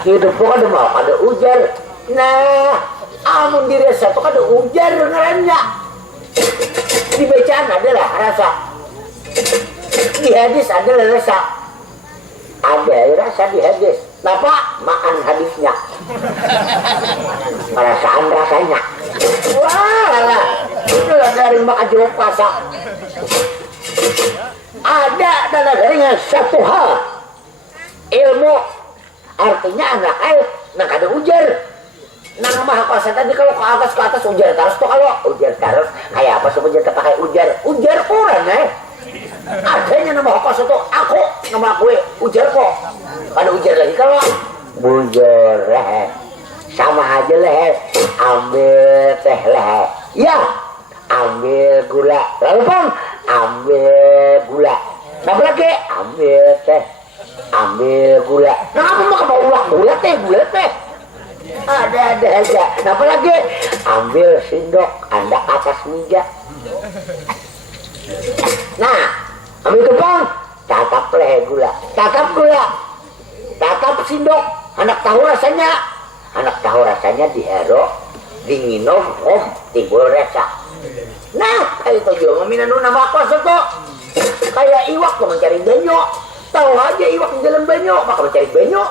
Hidup kok ada mau ada ujar. Nah amun diri satu ada ujar ngarana. Di bacaan adalah rasa, di hadis adalah rasa. Ada rasa di hadis. Kenapa? Makan hadisnya. Perasaan rasanya. Wah lah. Itulah dari makan jeruk puasa. Ada dalam dengan satu hal. Ilmu. Artinya anak nak ada ujar. Nang Maha Kuasa tadi kalau ke atas ujar terus tuh kalau ujar terus kayak apa sih ujar pakai ujar kurang adanya Nang Maha Kuasa tuh aku nama gue ujar kok ada ujar lagi kalau bujur sama aja lah ambil teh lah ya ambil gula lalu bang ambil gula apa lagi ambil teh ambil gula nah apa mau bawa ulang gula teh ada aja. Apa lagi? Ambil sendok, anda atas meja. Nah, ambil kepang, tatap leher gula, tatap sendok. Anak tahu rasanya diherok, dinginum, timbul rasa. Nah, kayak itu juga meminanu nama apa tuh? Kayak iwak tuh mencari banyak. Tahu aja iwak di dalam banyak, maka mencari banyak.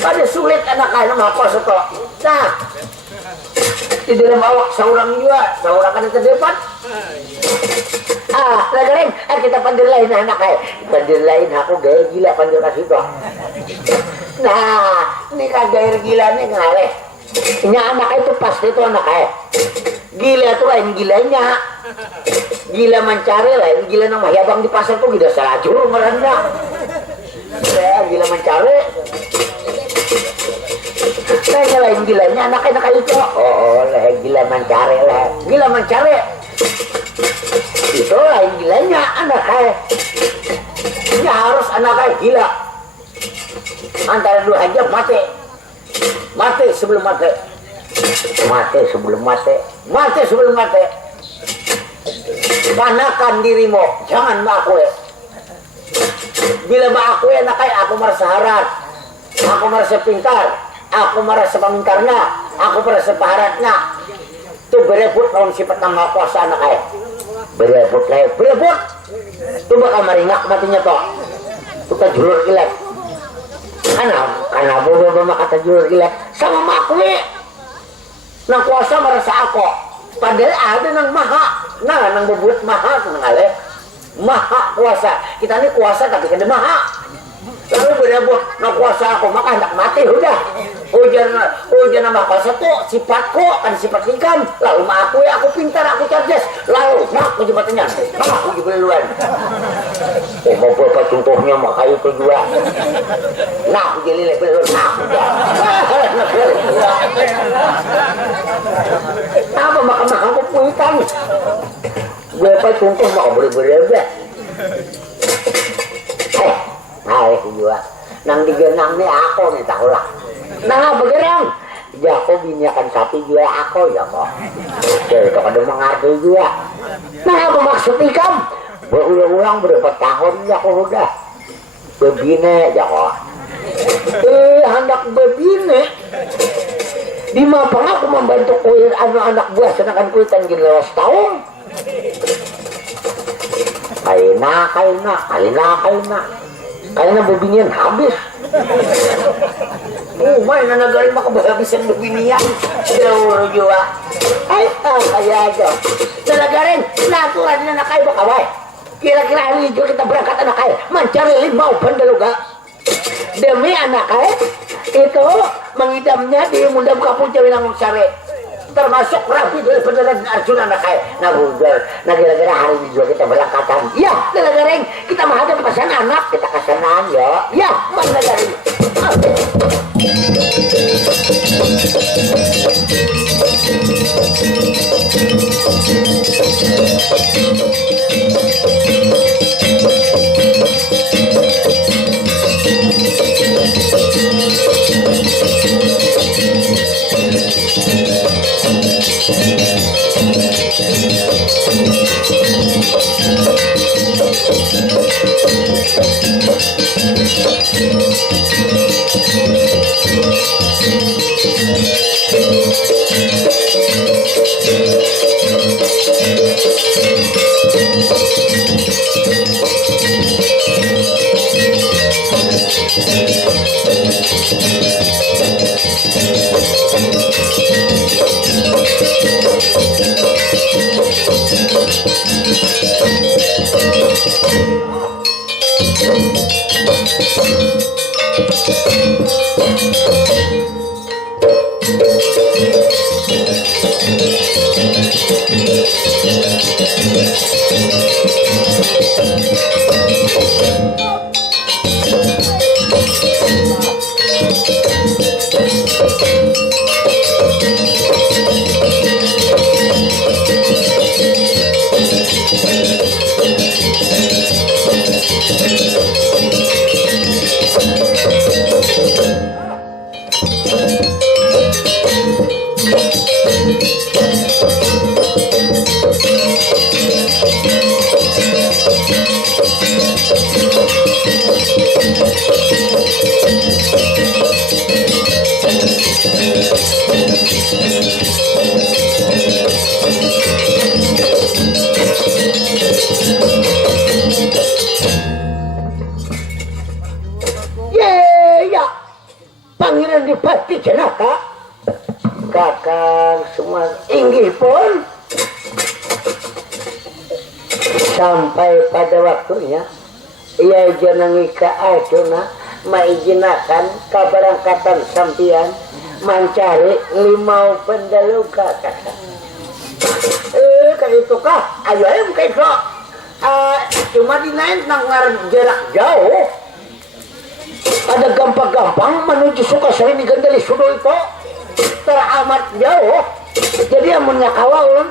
Pada sulit anak-anak apa setok. Nah, di dalam awak seorang juga, seorang kan terdepan. Lagi kita pandir lain anak pandir lain aku gaya gila pandir kasih toh. Nah, ini kan gaya gila nih ngaleh. Ini anak itu pasti itu anak gila itu lain gilanya. Gila mencari lain gila nama yabang di pasar tuh gila salah juru meranda. Gila mencari. Saya lain gilanya anak-anak itu. Lah gila mencari lah. Gila mencari. Itu lain gilanya anak ya harus anak gila. Antara dua aja mati. Mati sebelum mati. Panakan dirimu, jangan mengakui. Bila aku enak kayak aku merasa harat, aku merasa pintar, aku merasa pemingkarnya, aku merasa paharatnya. Tuh berebut lawan sifat nama kuasa anak kayak. Berebut. Tuh bakal maringak matinya toh. Tuh julur gilek. Karena bodoh kata julur gilek sama makwe. Nang kuasa merasa aku. Padahal ada nang maha. Nang bebut maha tuh ngaleh. Maha kuasa. Kita ini kuasa tapi kada maha. Lalu berebut nang kuasa aku maka hendak mati udah. Hujan nama kuasa tuh sifatku kan sifat ikan. Lalu aku ya aku pintar aku cerdas. Lalu aku jebatannya. Aku juga duluan. Mau apa contohnya maka itu juga. Nah aku jadi lebih dulu. Apa maka aku puitan. Berapa contoh mau berbeda. Nah itu juga. Nang digenang nih aku nih tahu lah. Nah bergerang. Ya aku binyakan sapi juga aku ya kok. Jadi itu kada mengerti juga. Nah apa maksud ikam? Berulang-ulang berapa tahun ya aku udah. Bebine ya kok. Hendak bebine. Di mapang aku membantu kuil anak-anak buah sedangkan kuil tanggil lewas tahun. Kaina. Karena bebinian habis. Main negara mah kehabisan bebinian. Jauh juga. Kayak aja. Negara natural anak kaya bakawai. Kira-kira hari juga kita berangkat anak kaya mencari limau pendeluga. Demi anak kaya itu mengidamnya di mundam kapul Jawinangun Sare. Termasuk rapi dari beneran Arjuna anak kaya. Nah gara-gara hari ini juga kita berangkatan. Iya, gara-gara kita menghadap pesan anak kita kesenangan ya. Iya, gara-gara ini. Pangeran Dipati Janaka kakang semua inggih pun sampai pada waktunya ia jenengi ka Arjuna maijinakan kabarangkatan sampian mencari limau pendeluga kakang. Kayak itu kah? Ayo kayak itu cuma dinain nang jarak jauh. Ada gampang-gampang menuju Sukasari di Gendali Sudo itu teramat jauh. Jadi yang menyakawa ulun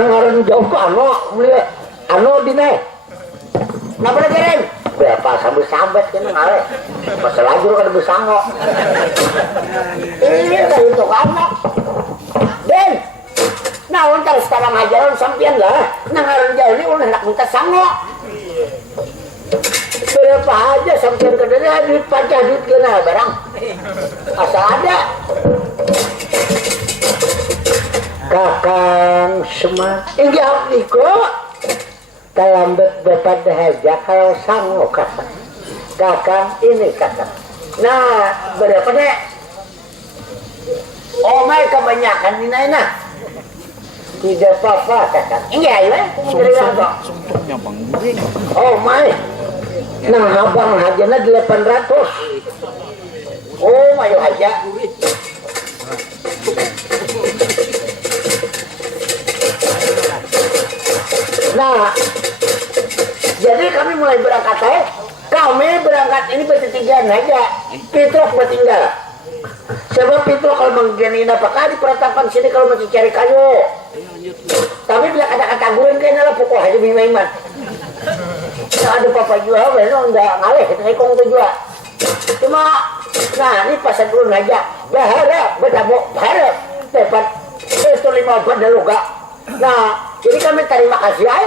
nangaran jauh ke mulai dine. Napa keren? Berapa sambat kena ngale. Pas lajur kan besango. Ini dari itu anak. Den, naon tah sekarang ajaran sampean lah. Nangaran jauh ini ulah nak minta sango. Berapa aja sampean kadang duit pajak duit kena barang. Asal ada. Kakang Semar, enggak niko. Dalam bepat haja kalau sango kakang. Kakang ini kakang. Nah, berapa dek? Oh my kebanyakan ini nah. Tidak apa-apa kakak. Iya ya. Sumpahnya bang. Oh my. Nang abang hajana 800. Oh my aja. Nah, jadi kami mulai berangkat ya. Kami berangkat ini bertigaan aja. Pitruk bertinggal. Sebab Pitruk kalau menggini apakah di peratapan sini kalau masih cari kayu. Tapi bila kata-kata guring kayaknya lah pukul aja bimaiman. Nah, ada papa jual, benar enggak ngalih kita ngikong itu jual. Cuma, nah ini pasal dulu aja. Bahara, bedabok, bahara. Dapat itu 5 obat dulu gak. Nah, jadi kami terima kasih ya.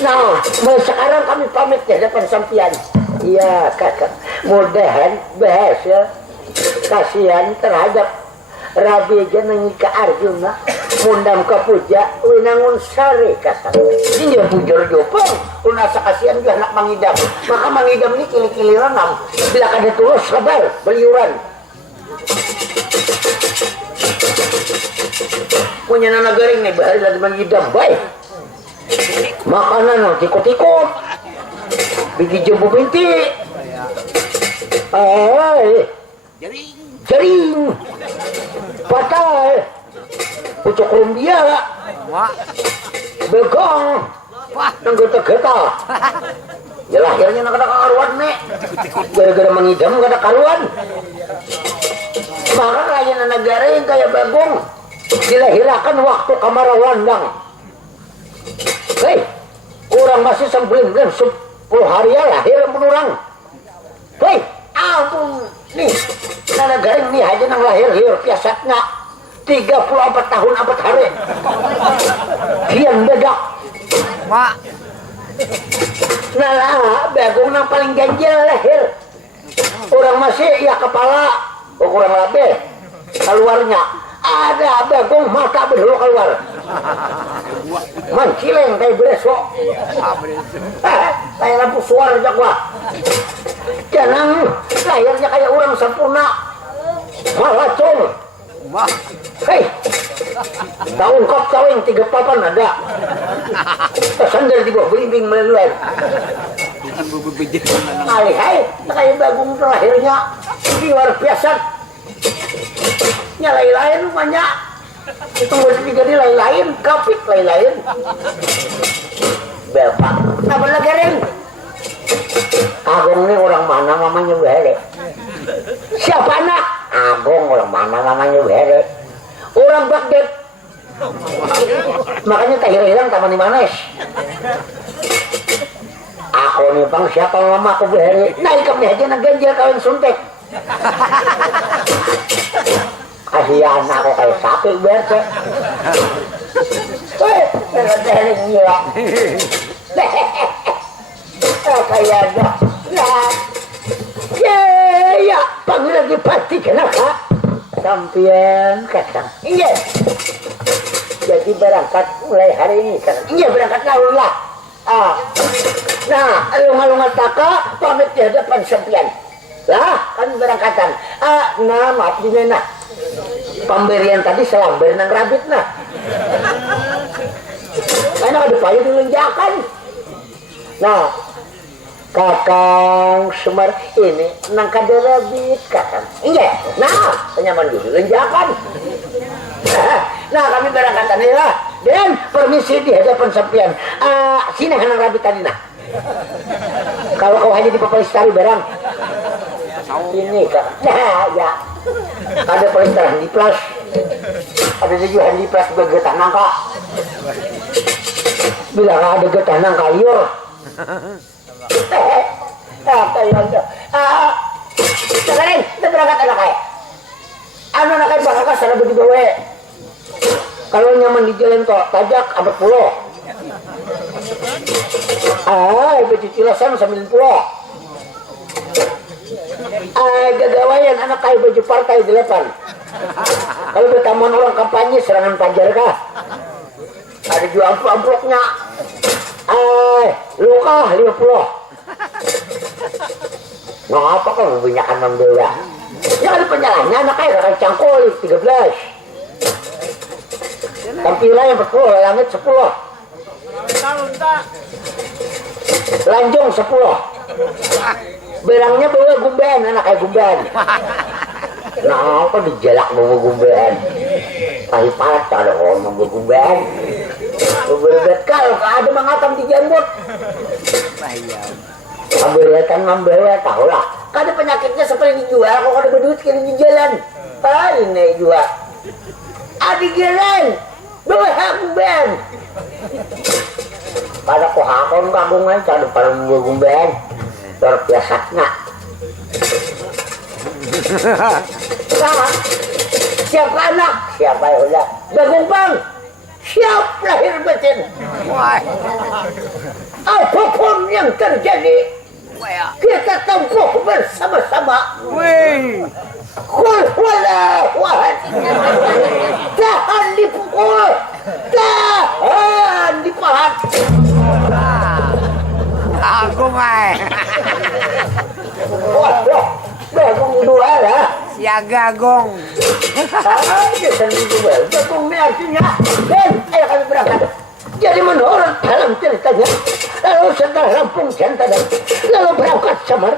Nah, sekarang kami pamit ya depan sampian. Iya kakak, mudahan bahasa kasihan terhadap Rabi jenengi ke Arjuna mundam ke puja winangun sari kakak. Ini dia bujur jopong unasa kasihan dia anak mangidam. Maka mangidam ini kili-kili renam. Bila kada tulus sabar beliuran. Punya nana garing nih bahari lagi mangidam baik. Makanan tikut-tikut bikin jumbo binti jaring patai pucuk rumbia begong nang geta-geta ya lahirnya nang kada karuan nek gara-gara mengidam kada karuan maka kaya negara yang kaya bagong dilahirakan waktu kamarawandang. Hei, orang masih 9 hari ya lahir menurang. Hei, ampun nih, nana garing nih aja nang lahir biasanya 34 tahun abad hari. Kian bedak. Mak. Nah, bagong nang paling ganjil lahir. Orang masih ya kepala, kurang lebih keluarnya. Ada bagong mata berdua keluar. Mancileng kayak beresok. Kayak lampu suara jakwa. Jangan lahirnya kayak orang sempurna. Malacong. Hei, tahun kop cawing 3 papan ada. Tersandar di bawah bimbing meluar. Hai, kayak bagong terakhirnya luar biasa. Lain-lain banyak itu mesti jadi lain-lain kapit lain-lain bapak apa lagi ring Agung ini orang mana mamanya Were siapa anak Agung orang mana mamanya Were orang Baghdad makanya tak hilang taman di Manes aku nih bang siapa mama aku Were naik kami aja nak ganjil kawin suntik kasihan aku kayak sapi berse. Terus gila. Kayak ada. Nah, ya, panggil lagi pasti kenapa? Sampian kakang. Iya. Jadi berangkat mulai hari ini kan. Iya berangkat lalu lah. Nah, alung-alungan taka pamit di hadapan sampian. Lah, kan berangkatan. Nah, maaf dimana. Pemberian tadi selamber nang rabit nah. Karena ada payu dilunjakan. Nah, Kakang Semar ini nang kada rabit kakang. Iya. Nah, penyaman dulu lunjakan. Nah, kami berangkatan ini lah. Dan permisi di hadapan sampean. Sini nang rabit tadi nah. Kalau kau hanya di Papalistari barang. Ini kak. Nah, ya. Ada pelestarian di plus, ada juga di plus begetah nangka. Bila ada getah nangka liur, sekarang kita berangkat anak kaya. Anak kaya bakal kasar begitu we. Kalau nyaman di jalan kok tajak abad pulau. Baju cilasan sambil pulau. Gagawayan anak kayu baju partai 8. Kalau bertamuan orang kampanye serangan pajar kah? Ada jual amplopnya. Luka 50. Ngapa kan kebanyakan membela? Ya ada penyalahnya anak kayu kakak cangkul 13. Tampilan yang 40, langit 10. Lanjung 10. Berangnya bawa gumben, anak kayak gumben. Nah, apa dijelak bawa gumben? Pahit palat ada orang bawa gumben. Berbekal, ada mengatam di jambut. Ambilkan membawa tahu lah. Kada penyakitnya seperti dijual, kok ada berduit kiri di jalan. Ini jual. Adi jalan, bawa gumben. Pada kohakon kagungan, kada pada bawa gumben. Terbiasanya. Siapa anak? Siapa yang udah? Dagung bang. Siap lahir batin. Apapun yang terjadi, kita tempuh bersama-sama. Kul wallahu ahad. Tahan dipukul, tahan dipahat. Aku mai. Wah, Bagong dua lah. Siaga gong. Aja sendiri dua. Bagong ini artinya, ayo kami berangkat. Jadi menurut dalam ceritanya, lalu setelah rampung jantan, lalu berangkat Semar.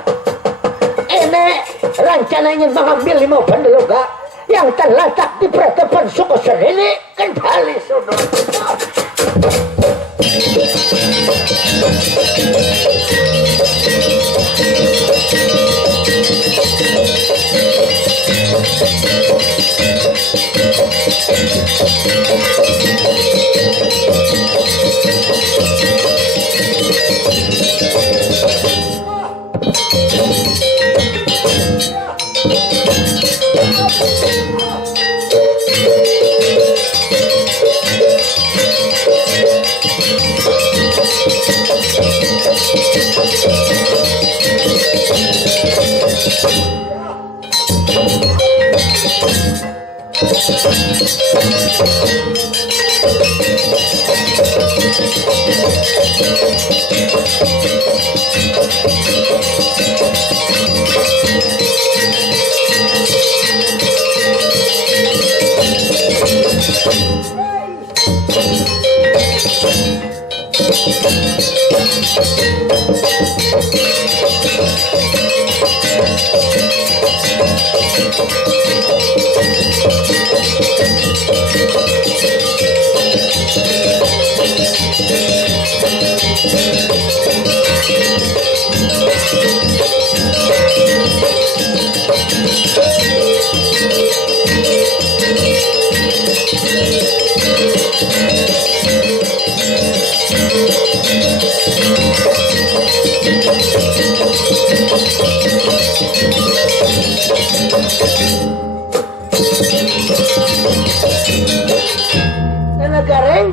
Ini rencana ingin mengambil 5 bandeloga yang terletak di peradaban suku Serili kembali sudah.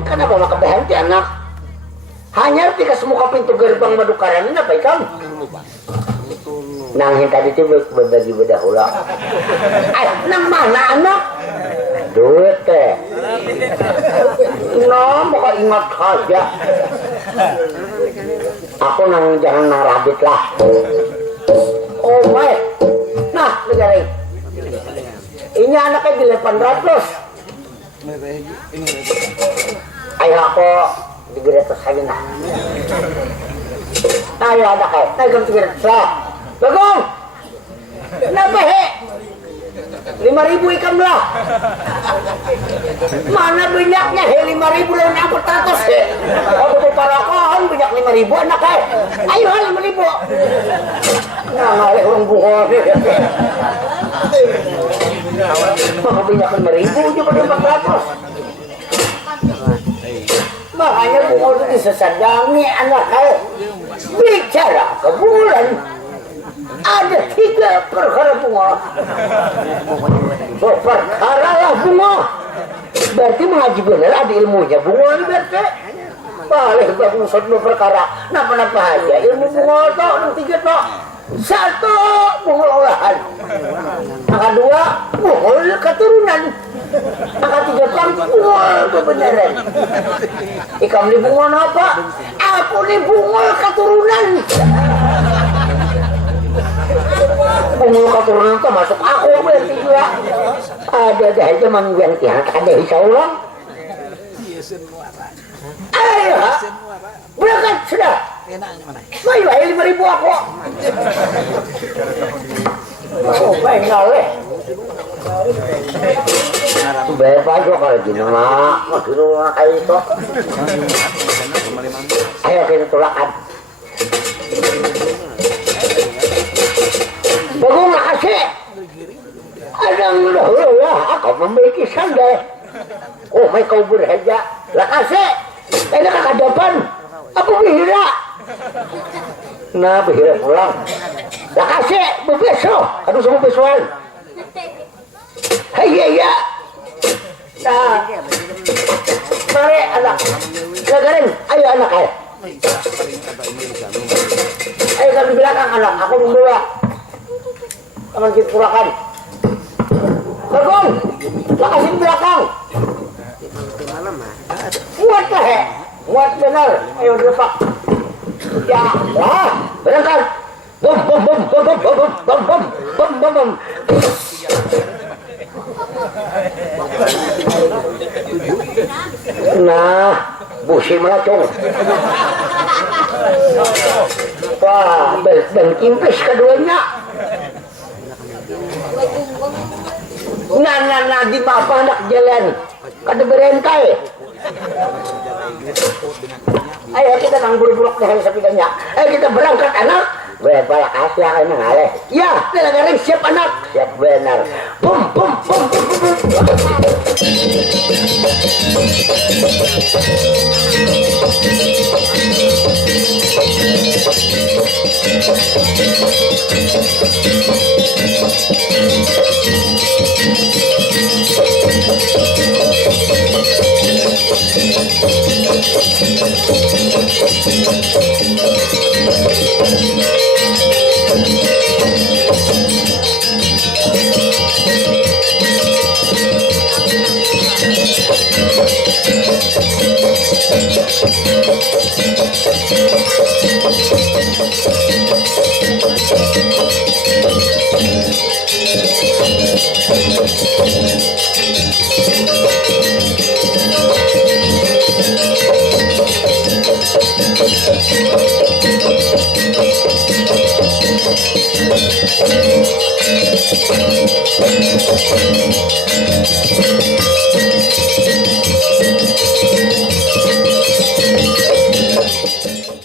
Kenapa maka berhenti anak? Hanya tika semuka pintu gerbang Madukaran ini apa ikan? Nangin tadi itu berbagi bedahula. Nang mana anak? Duit teh. Nah, maka ingat saja. Aku nang jangan nang radit lah. Oh my. Nah, negara ini anaknya di 800. Ayo aku digeretas aja nah. Ayo ada kayak, ayo kamu digeretas lah. Bagong, kenapa he? 5.000 ikan lah. Mana banyaknya he 5.000 lawan 400 he. Aku tuh parakohan banyak 5.000 anak he. Ayo 5.000. Nah ngalih orang buhor he. Maka banyak 5.000 juga pada 400. Makanya bunga itu disesadangi anak saya bicara ke bulan ada 3 perkara bunga. Perkara lah bunga berarti mengaji bener ada ilmunya bunga ini berarti balik bagus satu perkara napa-napa aja ilmu bunga itu yang tiga itu satu bunga olahan angka dua bunga keturunan angka tiga kan bunga kebenaran ikam di bunga apa? Aku di bunga keturunan bunga keturunan itu masuk aku berarti juga ada aja manggian tiang ada insya Allah ayo berangkat sudah ayo 5.000 aku oh baik ngaleh bebas kok kalau gini mak maksudnya mak kayak itu ayo kita tulakan bagus makasih ada dahulu ya aku memiliki sandal oh may kau berhaja lakase kaya kakadapan aku bihira nah bihira pulang lakase bebeso aduh sama besoan hai ya nah mari anak gagarin ayo anak ayo kami belakang anak aku membawa teman kita pulakan Bagong lakase belakang muat lah muat benar ayo depak ya lah berangkat bom bom bom bom bom bom bom bom bom bom bom nah busi melacung wah ben kimpis keduanya nah di apa anak jalan kada berentai ayo kita nang buru-buruk dengan sepedanya ayo kita berangkat anak berapa kasih akan mengalih ya negara siap anak siap benar bum bum bum bum bum